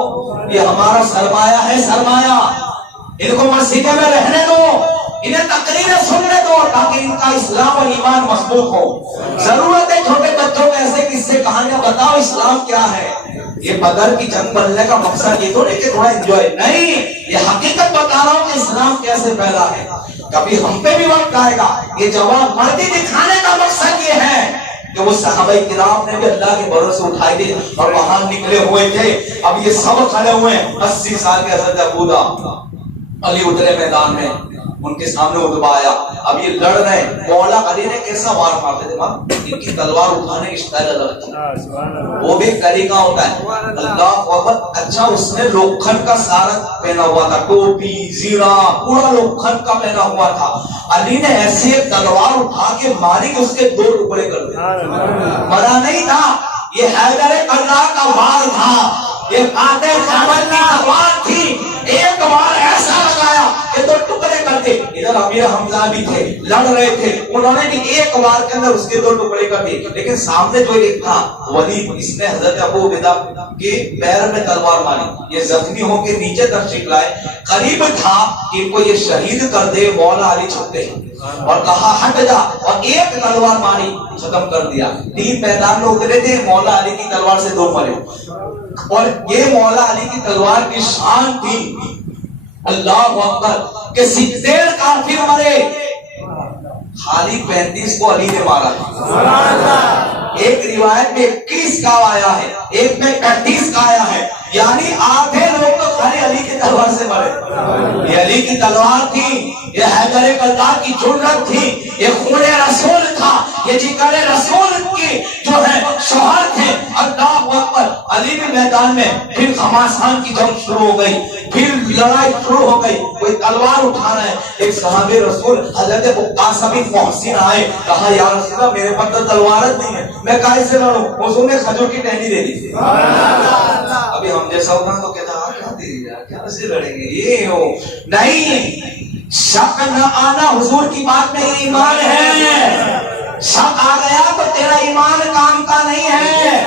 یہ ہمارا سرمایہ ہے، سرمایہ. ان کو مسجدوں میں رہنے دو، انہیں تقریریں سننے دو تاکہ ان کا اسلام اور ایمان مضبوط ہو. ضرورت ہے چھوٹے بچوں کو ایسے قصے کہانیاں بتاؤ اسلام کیا ہے. یہ بدر کی جنگ بننے کا مقصد یہ تو نہیں کہ تھوڑا انجوائے، نہیں، یہ حقیقت بتا رہا ہوں کہ اسلام کیسے پھیلا ہے. کبھی ہم پہ بھی وقت آئے گا. یہ جواب مردی دکھانے کا مقصد یہ ہے کہ وہ صحابہ کرام نے بھی اللہ کے بھروسے اٹھائی دی اور وہاں نکلے ہوئے تھے. اب یہ سب کھڑے ہوئے ہیں. 80 سال کے حضرت ابودا علی اترے میدان میں، ان کے سامنے اتبا آیا. اب یہ لڑ رہے. مولا علی نے کیسا وار مارتے تھے؟ ان کی تلوار اٹھانے کی سٹائل الگ تھی، وہ بھی ایک طریقہ ہوتا ہے. اللہ اکبر. اچھا اس نے لوکھن کا سارا پہنا ہوا تھا، ٹوپی زیرہ پورا لوکھن کا پہنا ہوا تھا. علی نے ایسی ایک تلوار اٹھا کے ماری کہ اس کے 2 ٹکڑے کر دیے. مرا نہیں تھا، یہ حیدر کرار کا وار تھا، یہ فاتح خیبر کی تلوار تھی. ایک بار ایسا لگایا کہ 2 ٹکڑے کرتے. ادھر امیر حمزہ بھی تھے، لڑ رہے تھے، انہوں نے بھی ایک بار کے اندر اس کے 2 ٹکڑے کر دیے. لیکن سامنے جو ایک تھا ولید، اس نے حضرت ابو عبیدہ کے پیر میں تلوار ماری. یہ زخمی ہو کے نیچے تشریف لائے. قریب تھا کہ ان کو یہ شہید کر دے. مولا علی چھپتے اور کہا ہٹ جا، اور ایک تلوار ماری، ختم کر دیا. 3 میدان میں اترے تھے، مولا علی کی تلوار سے 2 مرے. اور یہ مولا علی کی تلوار کی شان تھی. اللہ اکبر کہ 70 کافر مرے، خالی 35 کو علی نے مارا. ایک روایت میں 21 کا آیا ہے، ایک میں 35 کا آیا ہے. یعنی آدھے لوگ تو خالی علی کی تلوار سے مرے. یہ علی کی تلوار تھی، یہ حیدر کرار کی جرأت تھی، یہ خون رسول تھا، یہ جگر رسول کی جو ہے شوہر تھے. اللہ اکبر. علی بھی میدان میں. پھر خماسان کی جنگ شروع ہو گئی، پھر لڑائی شروع ہو گئی. کوئی تلوار اٹھانا ہے. ایک صحابی رسول حضرت قاسم بن محسن آئے، کہا یا رسول اللہ میرے پاس تو تلوارت نہیں ہے، میں کائے سے لڑوں؟ حضور نے کھجور کی ٹہنی دے دی. ابھی ہم جیسا ہوگا تو کہتا کیا دے دیا، کیا سے لڑیں گے؟ یہ ہو نہیں، شک نہ آنا حضور کی بات میں ایمان ہے. شک آ گیا تو تیرا ایمان کام کا نہیں ہے.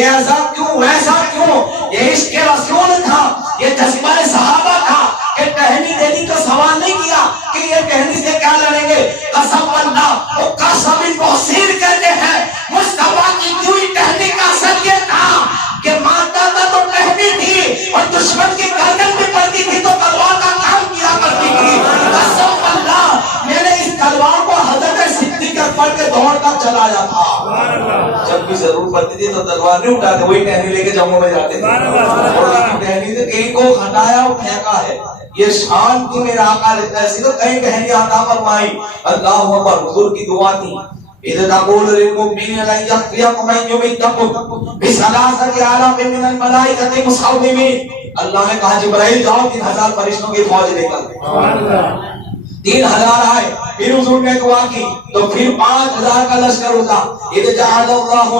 ایسا کیوں ویسا کیوں؟ یہ عشق رسول تھا، یہ جذبہ صحابہ تھا کہ ٹہنی دینی کا سوال نہیں کیا کہ یہ ٹہنی سے کیا لڑیں گے. قسم اللہ، وہ قاسم بن محسن کہتے ہیں مصطفیٰ کی دوئی ٹہنی کا اثر یہ تھا کہ مارتا تھا تو ٹہنی تھی، اور دشمن کی گردن بھی پڑتی تھی تو تلوار کا کام کیا کرتی تھی. قسم اللہ، میں نے اس تلوار کو حضرت صدیق اکبر کے دور تک چلایا تھا. جب بھی ضرورت پڑتی تھی تو تلوار نہیں اٹھاتے، وہی ٹہنی لے کے جنگوں میں جاتے تھے، اور اس کی ٹہنی سے کہیں کو ہٹایا اور پھینکا ہے. یہ شان تھی میرا آقا رہتا ہے. تو کہیں ٹہنی عطا فرمائی. اللہ اکبر. حضور کی دعا تھی إذ تقول للمؤمنين لن يكفيكم أن يمدكم بثلاثة آلاف من الملائكة مسومين. اللہ نے کہا جبرائیل جاؤ 3000 فرشتوں کی فوج لے کر 3000 آئے، پھر حضور نے دعا کی تو پھر 5000 کا لشکر اٹھا. اذ جعل اللہ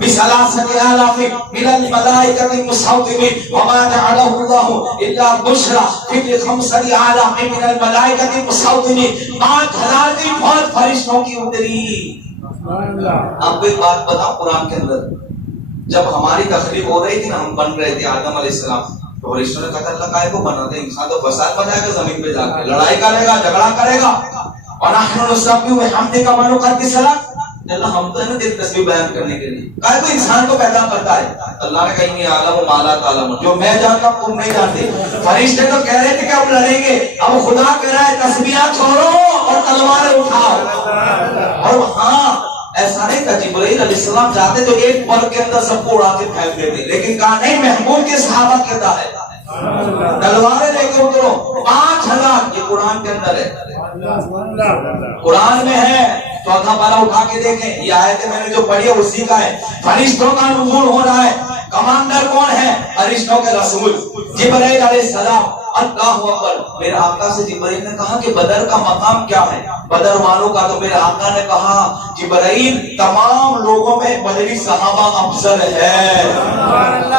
بثلاثۃ آلاف من الملائکۃ مصومین وما جعلہ اللہ الا بشرى بخمسۃ آلاف من الملائکۃ مصومین. 5000 کی فوج فرشتوں کی اتری. آپ کو ایک بات بتاؤں، قرآن کے اندر جب ہماری تخلیق ہو رہی تھی نا، ہم بن رہے تھے آدم علیہ السلام، تو فرشتوں نے کہا اللہ کائے کو بنا دے، انسان تو فساد بنائے گا زمین پہ جا کے، لڑائی کرے گا، جھگڑا کرے گا. اور نحن نسبح بحمدک ونقدس لک، اللہ ہم تو ہے نا تیری تسبیح بیان کرنے کے لیے کائے کو انسان کو پیدا کرتا ہے. اللہ نے کہا انی اعلم ما لا تعلمون، جو میں جانتا ہوں تم نہیں جانتے. فرشتے تو کہہ رہے تھے کہ اب لڑیں گے، اب خدا کہہ رہا ہے تسبیحات چھوڑو اور تلواریں اٹھاؤ. اور ہاں ایسا نہیں تھا، جبرائیل علیہ السلام چاہتے تو ایک پل کے اندر سب کو اڑا کے پھینک دیتے، لیکن کہا نہیں، محبوب کے صحابہ کہتا ہے تلواریں لے کے اترو. 5000 یہ قرآن کے اندر ہے، قرآن میں ہے. 14 پارہ اٹھا کے دیکھیں، یہ آیت میں نے جو پڑھی ہے اسی کا ہے. فرشتوں کا نزول ہو رہا ہے. کمانڈر کون ہے؟ فرشتوں کے رسول جبرائیل علیہ السلام. اللہ اکبر. میرے آقا سے جبرائیل نے کہا کہ بدر کا مقام کیا ہے؟ بدر والوں کا تو میرے آقا نے کہا جبرائیل تمام لوگوں میں بدری صحابہ افضل ہے.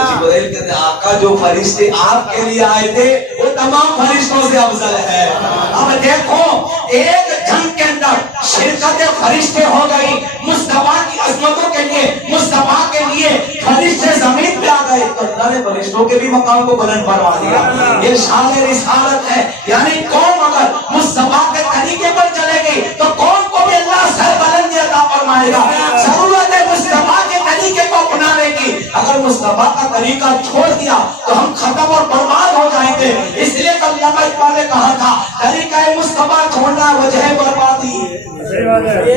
جبرائیل کہتے ہیں آقا جو فرشتے آپ کے لیے آئے تھے وہ تمام فرشتوں سے افضل ہے. اب دیکھو ایک جنگ کے اندر شرکت فرشتے ہو گئی، مصطفیٰ کی عظمتوں کے لیے، مصطفیٰ کے لیے فرشتے زمین پہ آ گئے تو اللہ نے فرشتوں کے بھی مقام کو بلند فرما دیا. یہ شان رسالت ہے. یعنی قوم اگر مصطفیٰ کے طریقے پر چلے گی تو قوم کو بھی اللہ سر بلندی عطا فرمائے گا. ضرورت ہے مصطفیٰ کے طریقے کو اپنانے کی. اگر مصطفیٰ کا طریقہ چھوڑ دیا تو ہم ختم اور برباد ہو جائیں گے. اس لیے علامہ اقبال نے کہا تھا طریقہ مصطفیٰ چھوڑنا وجہ بربادی ہے.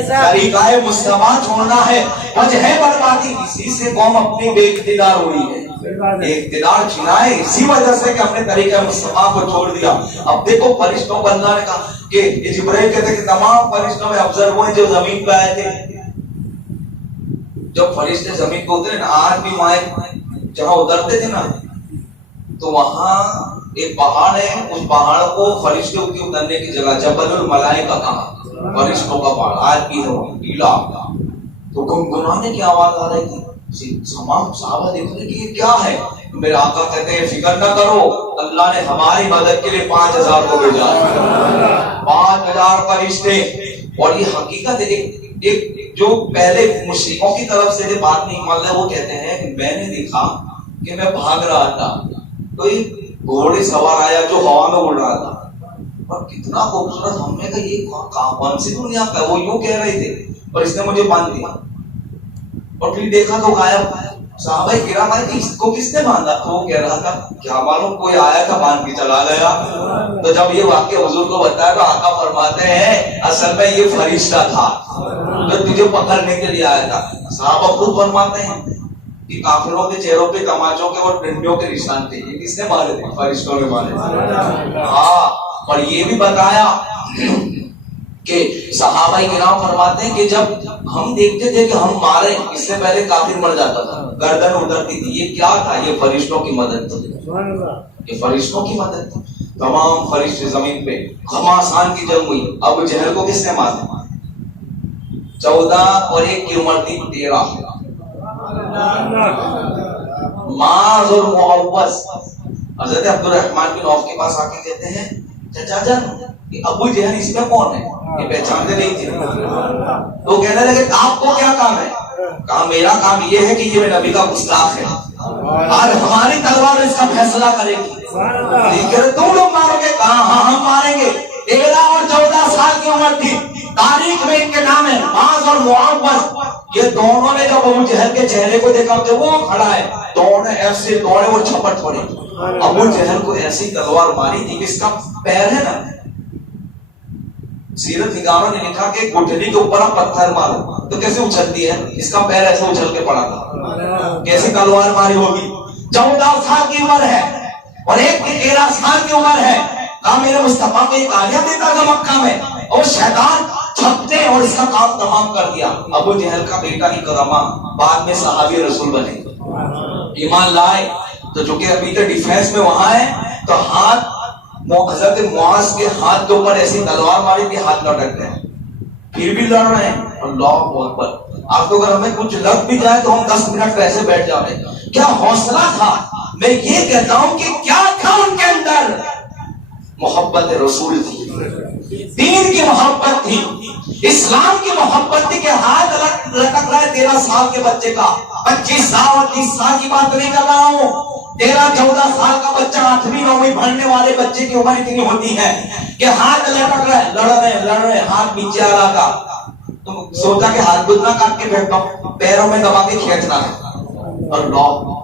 طریقہ مصطفیٰ چھوڑنا ہے وجہ بربادی. اسی سے قوم اپنی بے اقتدار ہوئی ہے، اقتدار چھنائے اسی وجہ سے کہ اپنے طریقہ مصطفیٰ کو چھوڑ دیا. اب دیکھو فرشتوں کو اللہ نے کہا کہ جبرائیل کہتے ہیں کہ تمام فرشتوں میں افضل وہ ہیں جو زمین پہ آئے تھے. جب فرشتے زمین پہ اترے نا، آج بھی وہاں جہاں اترتے تھے نا تو وہاں ایک پہاڑ ہے، اس پہاڑ کو فرشتوں کی اترنے کی جگہ جبل الملائکہ کہا، فرشتوں کا پہاڑ آج بھی ہے وہاں پیلا. تو گنگنانے کی آواز آ رہی تھی، تمام صحابہ دیکھ رہے کہ یہ کیا ہے. میرے آقا کہتے ہیں فکر نہ کرو، اللہ نے ہماری مدد کے لیے 5000 کو بھیجا. 5000 فرشتے. اور یہ حقیقت ہے ایک جو پہلے مشرکوں کی طرف سے جو بات نہیں مان رہے وہ کہتے ہیں کہ میں نے دیکھا کہ میں بھاگ رہا تھا تو ایک گھوڑے سوار آیا جو ہوا میں اڑ رہا تھا اور کتنا خوبصورت. ہم نے کہا یہ کون سی دنیا کا؟ وہ یوں کہہ رہے تھے اور اس نے مجھے باندھ دیا اور پھر دیکھا تو غائب. صحابہ کرام آئے اس کو کس نے باندھا؟ تو وہ کہہ رہا تھا کیا معلوم کوئی آیا تھا باندھ کے چلا گیا. تو جب یہ واقعہ حضور کو بتایا تو آقا فرماتے ہیں اصل میں یہ فرشتہ تھا جو تجھے پکڑنے کے لیے آیا تھا. صحابہ خود فرماتے ہیں کہ کافروں کے چہروں پہ تماچوں کے اور ڈنڈیوں کے نشان تھے. یہ کس نے مارے تھے؟ فرشتوں نے مارے تھے. ہاں. اور یہ بھی بتایا کہ صحابہ کرام فرماتے ہیں کہ جب ہم دیکھتے تھے کہ ہم مارے اس سے پہلے کافر مر جاتا تھا، گردن اترتی تھی. یہ کیا تھا؟ یہ فرشتوں کی مدد تھی. یہ فرشتوں کی مدد تھی. تمام فرشتے زمین پہ خماسان کی جنگ ہوئی. ابو جہل کو کس نے مارا؟ 14 اور 1 کی عمر تھی 13. معاذ اور معوذ حضرت عبد الرحمن بن عوف کے پاس آ کے کہتے ہیں چچا جان ابو جہل اس میں کون ہے؟ یہ پہچانتے نہیں تھے. تو کہنے لگے آپ کو کیا کام ہے؟ کہا میرا کام یہ ہے کہ یہ نبی کا گستاخ ہے، آج ہماری تلوار اس کا فیصلہ کرے گی. تم لوگ مارو گے؟ کہا ہاں ہم ماریں گے. 13 اور 14 سال کی عمر تھی. تاریخ میں ان کے نام ہے معاذ اور معوذ. یہ دونوں نے جب ابو جہل کے چہرے کو دیکھا تو وہ کھڑا ہے، دونوں ایسے دوڑے اور چھپٹ پڑے. ابو جہل کو ایسی تلوار ماری تھی کہ اس کا پیر ہے نا، سیرت نگاروں نے لکھا کہ گٹھلی کے اوپر ہم پتھر مارو تو کیسے اچھلتی ہے، اس کا پیر ایسے اچھل کے پڑا تھا. کیسی تلوار ماری ہوگی. 14 سال کی عمر ہے اور ایک کی 13 سال کی عمر ہے. کہا میرے مصطفیٰ کو یہ گالیاں دیتا تھا مکہ میں اور شیطان چھپتے اور اس کا کام تمام کر دیا. ابو جہل کا بیٹا اکرمہ بعد میں صحابی رسول بنے، ایمان لائے. تو جو کہ ابھی تک ڈیفینس میں وہاں ہے، تو ہاتھ حضرت معاذ کے ہاتھ کے اوپر ایسی تلوار ماری کہ ہاتھ لٹک گئے، پھر بھی لڑ رہے ہیں۔ اللہ اکبر! آپ کو اگر ہمیں کچھ لگ بھی جائے تو ہم 10 منٹ ویسے بیٹھ جائیں۔ کیا حوصلہ تھا! میں یہ کہتا ہوں کہ کیا تھا ان کے اندر؟ محبت رسول تھی، دین کی محبت تھی، اسلام کی محبت تھی کہ ہاتھ لٹک رہا ہے 13 سال کے بچے کا، 25 سال اور 30 سال کی بات نہیں کر رہا ہوں، 13-14 سال کا بچہ 8ویں 9ویں پڑھنے والے بچے کی عمر اتنی ہوتی ہے کہ ہاتھ لٹک رہا ہے، لڑ رہے ہاتھ نیچے آ رہا تھا، تو سوچا کہ ہاتھ گدنا کاٹ کے بیٹھتا ہوں، پیروں میں دبا کے کھینچنا ہے، اور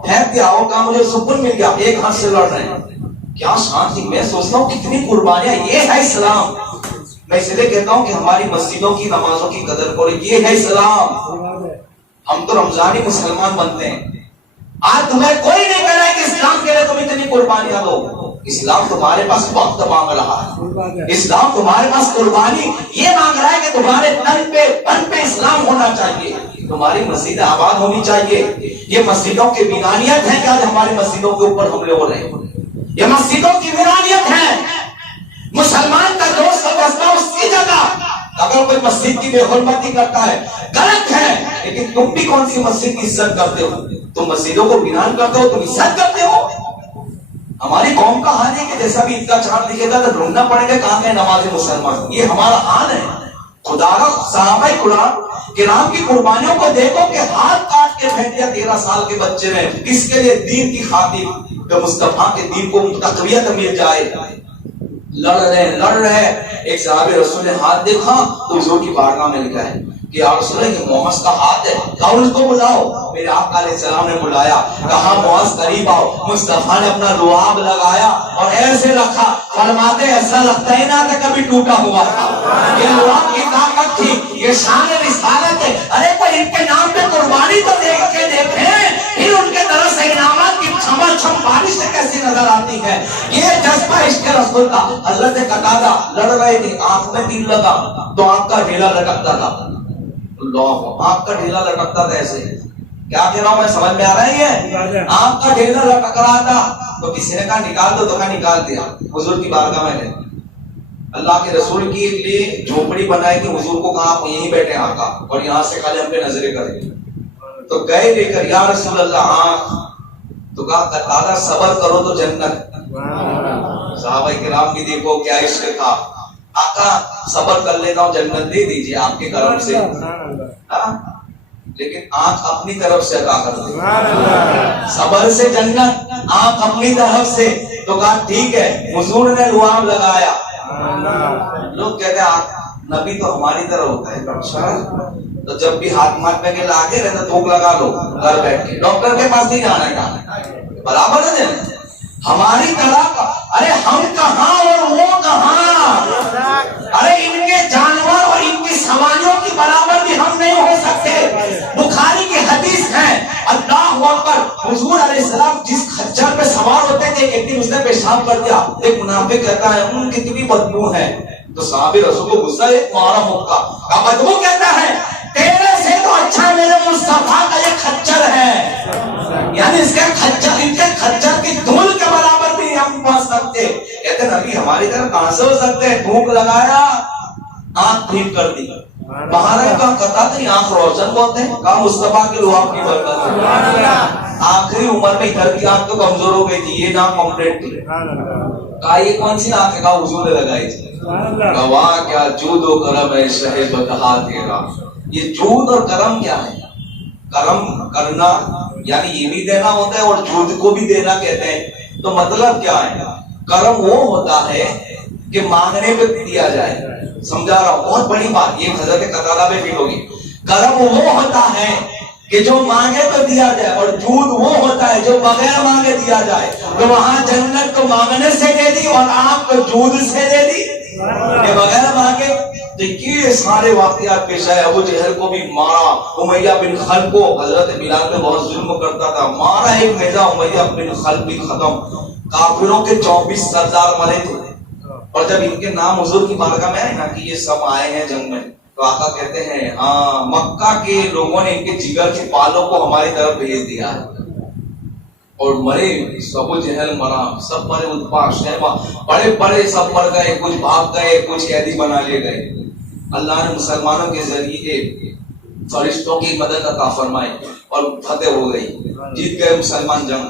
پھینک دیا، وہ کہا مجھے سکون مل گیا، ایک ہاتھ سے لڑ رہے ہیں۔ کیا شان تھی! میں سوچتا ہوں کتنی قربانیاں، یہ ہے اسلام۔ میں اس لیے کہتا ہوں کہ ہماری مسجدوں کی نمازوں کی قدر کرو، یہ ہے اسلام۔ ہم تو رمضانی مسلمان بنتے ہیں، آج تمہیں کوئی نہیں کہہ رہا ہے کہ اسلام کے لیے تم اتنی قربانیاں دو۔ اسلام تمہارے پاس وقت مانگ رہا ہے، اسلام تمہارے پاس قربانی یہ مانگ رہا ہے کہ تمہارے تن پہ اسلام ہونا چاہیے، تمہاری مسجدیں آباد ہونی چاہیے۔ یہ مسجدوں کی بنیاد ہے کہ آج ہماری مسجدوں کے اوپر حملے ہو رہے ہیں، یہ مسجدوں کی بنیاد ہے۔ مسلمان کا دوست اور جذبہ اس کی جگہ، اگر کوئی مسجد کی بے حرمتی کرتا ہے غلط ہے، لیکن تم بھی کون سی مسجد کی عزت کرتے ہو؟ تم مسجدوں کو بنیاد کرتے ہو، تم عزت کرتے ہو؟ ہماری قوم کا حال ہے کہ جیسا بھی عید کا چاند دکھے گا تو ڈھونڈنا پڑے گا کہاں ہے نماز مسلمان، یہ ہمارا حال ہے۔ خدا کا صحابہ کرام کی قربانیوں کو دیکھو کہ ہاتھ کاٹ کے پھینک دیا 13 سال کے بچے نے، کس کے لیے؟ دین کی خاطر، کہ مصطفیٰ کے دین کو تقویت مل جائے۔ لڑ رہے ایک صحابی رسول نے ہاتھ دیکھا تو حضور کی بارگاہ میں لکھا ہے کہ یا رسول اللہ یہ معاذ کا ہاتھ ہے، کہا اس کو بلاؤ۔ میرے آقا علیہ السلام نے بلایا، کہا معاذ قریب آؤ۔ مصطفیٰ نے اپنا لعاب لگایا اور ایسے رکھا، فرماتے ایسا لگتا ہے نا کہ کبھی ٹوٹا ہوا تھا۔ یہ لعاب کی طاقت تھی، یہ شان رسالت ہے۔ ارے پر ان کے نام پہ قربانی تو دیکھ کے دیکھیں، پھر ان کے طرف سے انعامات کی چھما چھم بارش سے کیسی نظر آتی ہے۔ یہ جذبہ عشق رسول کا۔ حضرت قتادہ لڑ رہے تھے، آنکھ میں تیر لگا تو آنکھ کا ڈھیلا لٹکتا تھا، اللہ، آنکھ کا ڈھیلا لٹکتا تھا ایسے۔ کیا کہہ رہا ہوں میں، سمجھ میں آ رہا ہے؟ آنکھ کا ڈھیلا لٹک رہا تھا تو کسی نے کہا نکال دو، تو کہا نکال دیا۔ حضور کی بارگاہ میں گئے، اللہ کے رسول کے لیے جھوپڑی بنائی تھی، حضور کو کہا آپ یہیں بیٹھے آقا، اور یہاں سے خالی ہم پہ نظریں کریں۔ تو گئے لے کر، یا رسول اللہ آنکھ، تو کہا قتادہ صبر کرو تو جنت۔ صحابہ کرام کی دیکھو کیا عشق تھا، آقا صبر کر لیتا ہوں جنت دے دیجیے آپ کے کرم سے، لیکن آنکھ اپنی طرف سے عطا کر دے، صبر سے جنت، آنکھ اپنی طرف سے۔ تو کہا ٹھیک ہے، حضور نے لعاب لگایا۔ لوگ کہتے ہیں نبی تو ہماری طرح ہوتا ہے، اچھا تو جب بھی ہاتھ مات میں آگے رہتا تھوک لگا لو گھر بیٹھ کے، ڈاکٹر کے پاس نہیں جانا ہے، برابر ہے ہماری طرح۔ ارے ہم کہاں اور وہ کہاں، ارے ان کے جانور اور ان کی سواریوں کی برابر بھی ہم نہیں ہو سکتے۔ بخاری کی حدیث ہے، اللہ اکبر، حضور علیہ السلام جس خچر پہ سوار ہوتے تھے، ایک دن اس نے پیشاب کر دیا، ایک منافق کہتا ہے ان کتنی بدبو ہے، تو صحابی رسول کو غصہ ایک مارا مکہ کا بدبو کہتا ہے تیرے سے تو اچھا میرے مصطفیٰ کا یہ خچر ہے، یعنی اس کے خچر، ان کے خچر کی دھول کے برابر بھی ہم پہنچ سکتے۔ کہتے نبی ہماری طرح کہاں سے ہو سکتے ہیں، تھوک لگایا آنکھ ٹھیک کر دی۔ مہاراج کہاں کہتا تھا آنکھ روشن ہوتے ہیں، کہا مصطفیٰ کے لعاب کی برکت ہے۔ آخری عمر میں ادھر کی آنکھ تو کمزور ہو گئی تھی، یہ نام کمپلیٹ تھی، کہا یہ کون سی آنکھ ہے، کہا حضور نے لگائی تھی۔ گواہ کیا جود و کرم ہے شہ بتہا تیرا۔ یہ جود اور کرم کیا ہے؟ کرم کرنا یعنی یہ بھی دینا ہوتا ہے اور جود کو بھی دینا کہتے ہیں۔ تو مطلب کیا ہے؟ کرم وہ ہوتا ہے کہ مانگنے پہ دیا جائے، سمجھا رہا ہوں، بہت بڑی بات یہ حضرت قتادہ پہ فٹ ہوگی۔ کرم وہ ہوتا ہے کہ جو مانگے تو دیا جائے، اور جود وہ ہوتا ہے جو بغیر مانگے دیا جائے۔ تو وہاں جنت کو مانگنے سے دے دی اور آپ کو جود سے دے دی کہ بغیر مانگے۔ دیکھیے سارے واقعات پیش آئے، ابو جہل کو بھی مارا، امیہ بن خلف کو حضرت بلال پہ بہت ظلم کرتا تھا، مارا ایک بھیجا، امیہ بن خلف بھی ختم۔ کافروں کے 24 سردار مرے تھے، اور جب ان کے نام حضور کی بارگاہ میں آئے نا کہ یہ سب آئے ہیں جنگ میں، تو آقا کہتے ہیں ہاں مکہ کے لوگوں نے ان کے جگر کے بالوں کو ہماری طرف بھیج دیا ہے، اور مرے ابو جہل مرا، سب مرے، اتبا شیبہ بڑے بڑے سب مر گئے، کچھ بھاگ گئے، کچھ قیدی بنا لے گئے۔ اللہ نے مسلمانوں کے ذریعے فرشتوں کی مدد عطا فرمائی اور فتح ہو گئی، جیت گئے مسلمان جنگ۔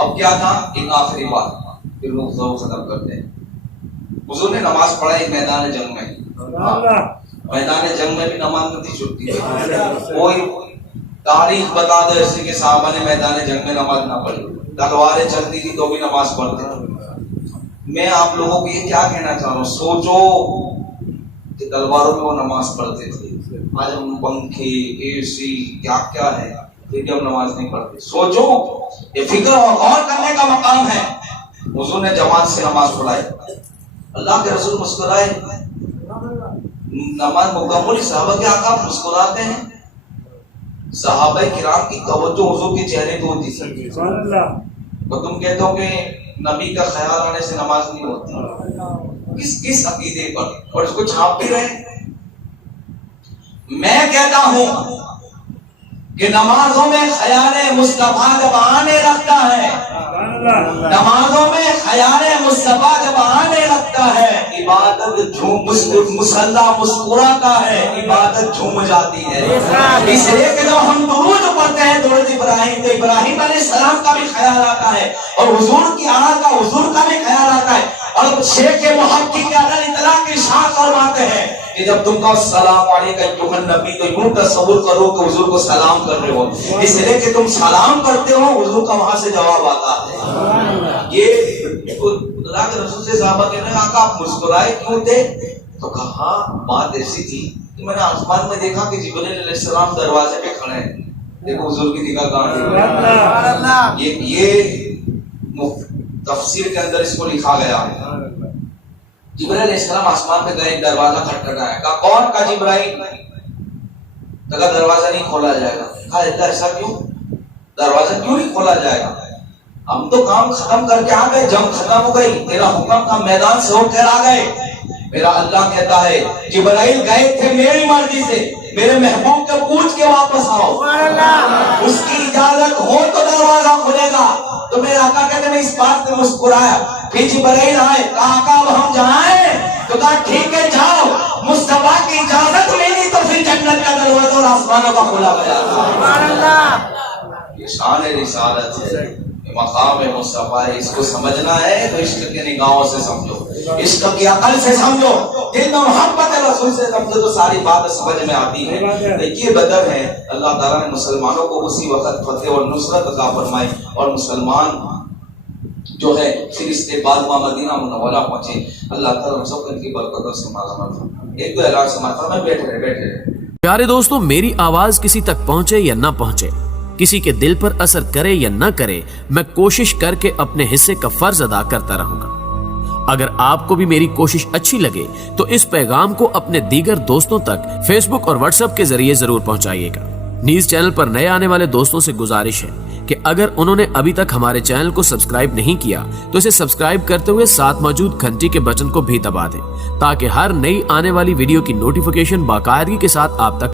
اب کیا تھا؟ ایک آخری بات، پھر لوگ ختم کرتے ہیں۔ حضور نے نماز پڑھائی میدان جنگ میں، میدان جنگ میں بھی نماز نہیں تھی چھٹتی تھی۔ کوئی تاریخ بتا دو ایسے کہ صحابہ نے میدان جنگ میں نماز نہ پڑھی، تلواریں چلتی تھی تو بھی نماز پڑھتے تھے۔ میں آپ لوگوں کو یہ کیا کہنا چاہ رہا ہوں، سوچو کہ تلواروں میں وہ نماز پڑھتے تھے، آج ہم پنکھے، اے سی، کیا کیا ہے، پھر بھی ہم نماز نہیں پڑھتے۔ سوچو، یہ فکر اور غور کرنے کا مقام ہے۔ حضور نے جماعت سے نماز پڑھائی، اللہ کے رسول مسکرائے، نماز مکمل، صحابہ کے آقا مسکراتے ہیں۔ صحابہ کرام کی توجہ حضور کے چہرے پہ ہوتی تھی۔ تو تم کہتے ہو کہ نبی کا خیال آنے سے نماز نہیں ہوتی، کس عقیدے پر، اور اس کو چھاپ بھی رہے۔ میں کہتا ہوں کہ نمازوں میں خیال مصطفیٰ جب آنے لگتا ہے، نمازوں میں خیال مصطفیٰ جب آنے لگتا ہے، عبادت مصلی مسکراتا ہے، عبادت جھوم جاتی ہے۔ اس لیے کہ جب ہم درود پڑھتے ہیں درود ابراہیم، تو ابراہیم علیہ السلام کا بھی خیال آتا ہے، اور حضور کی آل کا، حضور کا بھی خیال آتا ہے۔ اور شیخ محقق کے اندر اطلاع کی شان فرماتے ہیں کہ جب تم کا السلام علیکم ایھا النبی، تو یوں تصور کرو کہ حضور کو سلام کر رہے ہو، اس لیے کہ تم سلام کرتے ہو، حضور کا وہاں سے جواب آتا ہے۔ یہ اللہ کے رسول سے صحابہ کہنے لگا آقا آپ مسکرائے کیوں تھے؟ تو کہا بات ایسی تھی کہ میں نے آسمان میں دیکھا کہ جبرائیل علیہ السلام دروازے پہ کھڑے ہیں، دیکھو حضور کی نگاہ کہاں ہے۔ یہ تفسیر کے اندر اس کو لکھا گیا ہے۔ جبرائیل علیہ السلام آسمان پہ گئے، دروازہ کھٹکھٹایا، کہا کون؟ کا جبرائیل۔ کہا دروازہ نہیں کھولا جائے گا۔ کہا ایسا کیوں؟ دروازہ کیوں نہیں کھولا جائے گا؟ ہم تو کام ختم کر کے آ گئے، جنگ ختم ہو گئی، تیرا حکم کا میدان سے ہو کر آ گئے۔ میرا اللہ کہتا ہے جبرائیل گئے تھے میری مرضی سے، میرے محبوب کو پوچھ کے واپس آؤ، اس کی اجازت ہو تو دروازہ کھلے گا۔ تو میرے آقا کہتے میں اس بات سے مسکرایا۔ پھر جبرائیل آئے، کہا آقا اب ہم جائیں؟ تو کہا ٹھیک ہے جاؤ، مصطفیٰ کی اجازت ملی تو پھر جنت کا دروازہ اور آسمانوں کا کھلا گیا۔ یہ شان رسالت ہے، مقام مصطفیٰ ہے، اس کو سمجھنا ہے تو عشق کی نگاہوں سے سمجھو، عشق کی عقل سے سمجھو، دل میں محبت رسول سے سمجھو تو ساری بات سمجھ میں آتی ہے۔ یہ بدر ہے، اللہ تعالیٰ نے مسلمانوں کو اسی وقت فتح اور نصرت عطا فرمائی، اور مسلمان جو ہے پھر اس کے بعد مدینہ منورہ پہنچے۔ اللہ تعالیٰ ہم سب ان کی برکتوں سے مالا مال فرمائے۔ ایک تو اعلان سماعت فرمائے، بیٹھے رہے۔ پیارے دوستوں، میری آواز کسی تک پہنچے یا نہ پہنچے، کسی کے دل پر اثر کرے یا نہ کرے، میں کوشش کر کے اپنے حصے کا فرض ادا کرتا رہوں گا۔ اگر آپ کو بھی میری کوشش اچھی لگے تو اس پیغام کو اپنے دیگر دوستوں تک فیس بک اور واٹس ایپ کے ذریعے ضرور پہنچائیے گا۔ نیز چینل پر نئے آنے والے دوستوں سے گزارش ہے کہ اگر انہوں نے ابھی تک ہمارے چینل کو سبسکرائب نہیں کیا تو اسے سبسکرائب کرتے ہوئے ساتھ موجود گھنٹی کے بٹن کو بھی دبا دیں، تاکہ ہر نئی آنے والی ویڈیو کی نوٹیفیکیشن باقاعدگی کے ساتھ آپ تک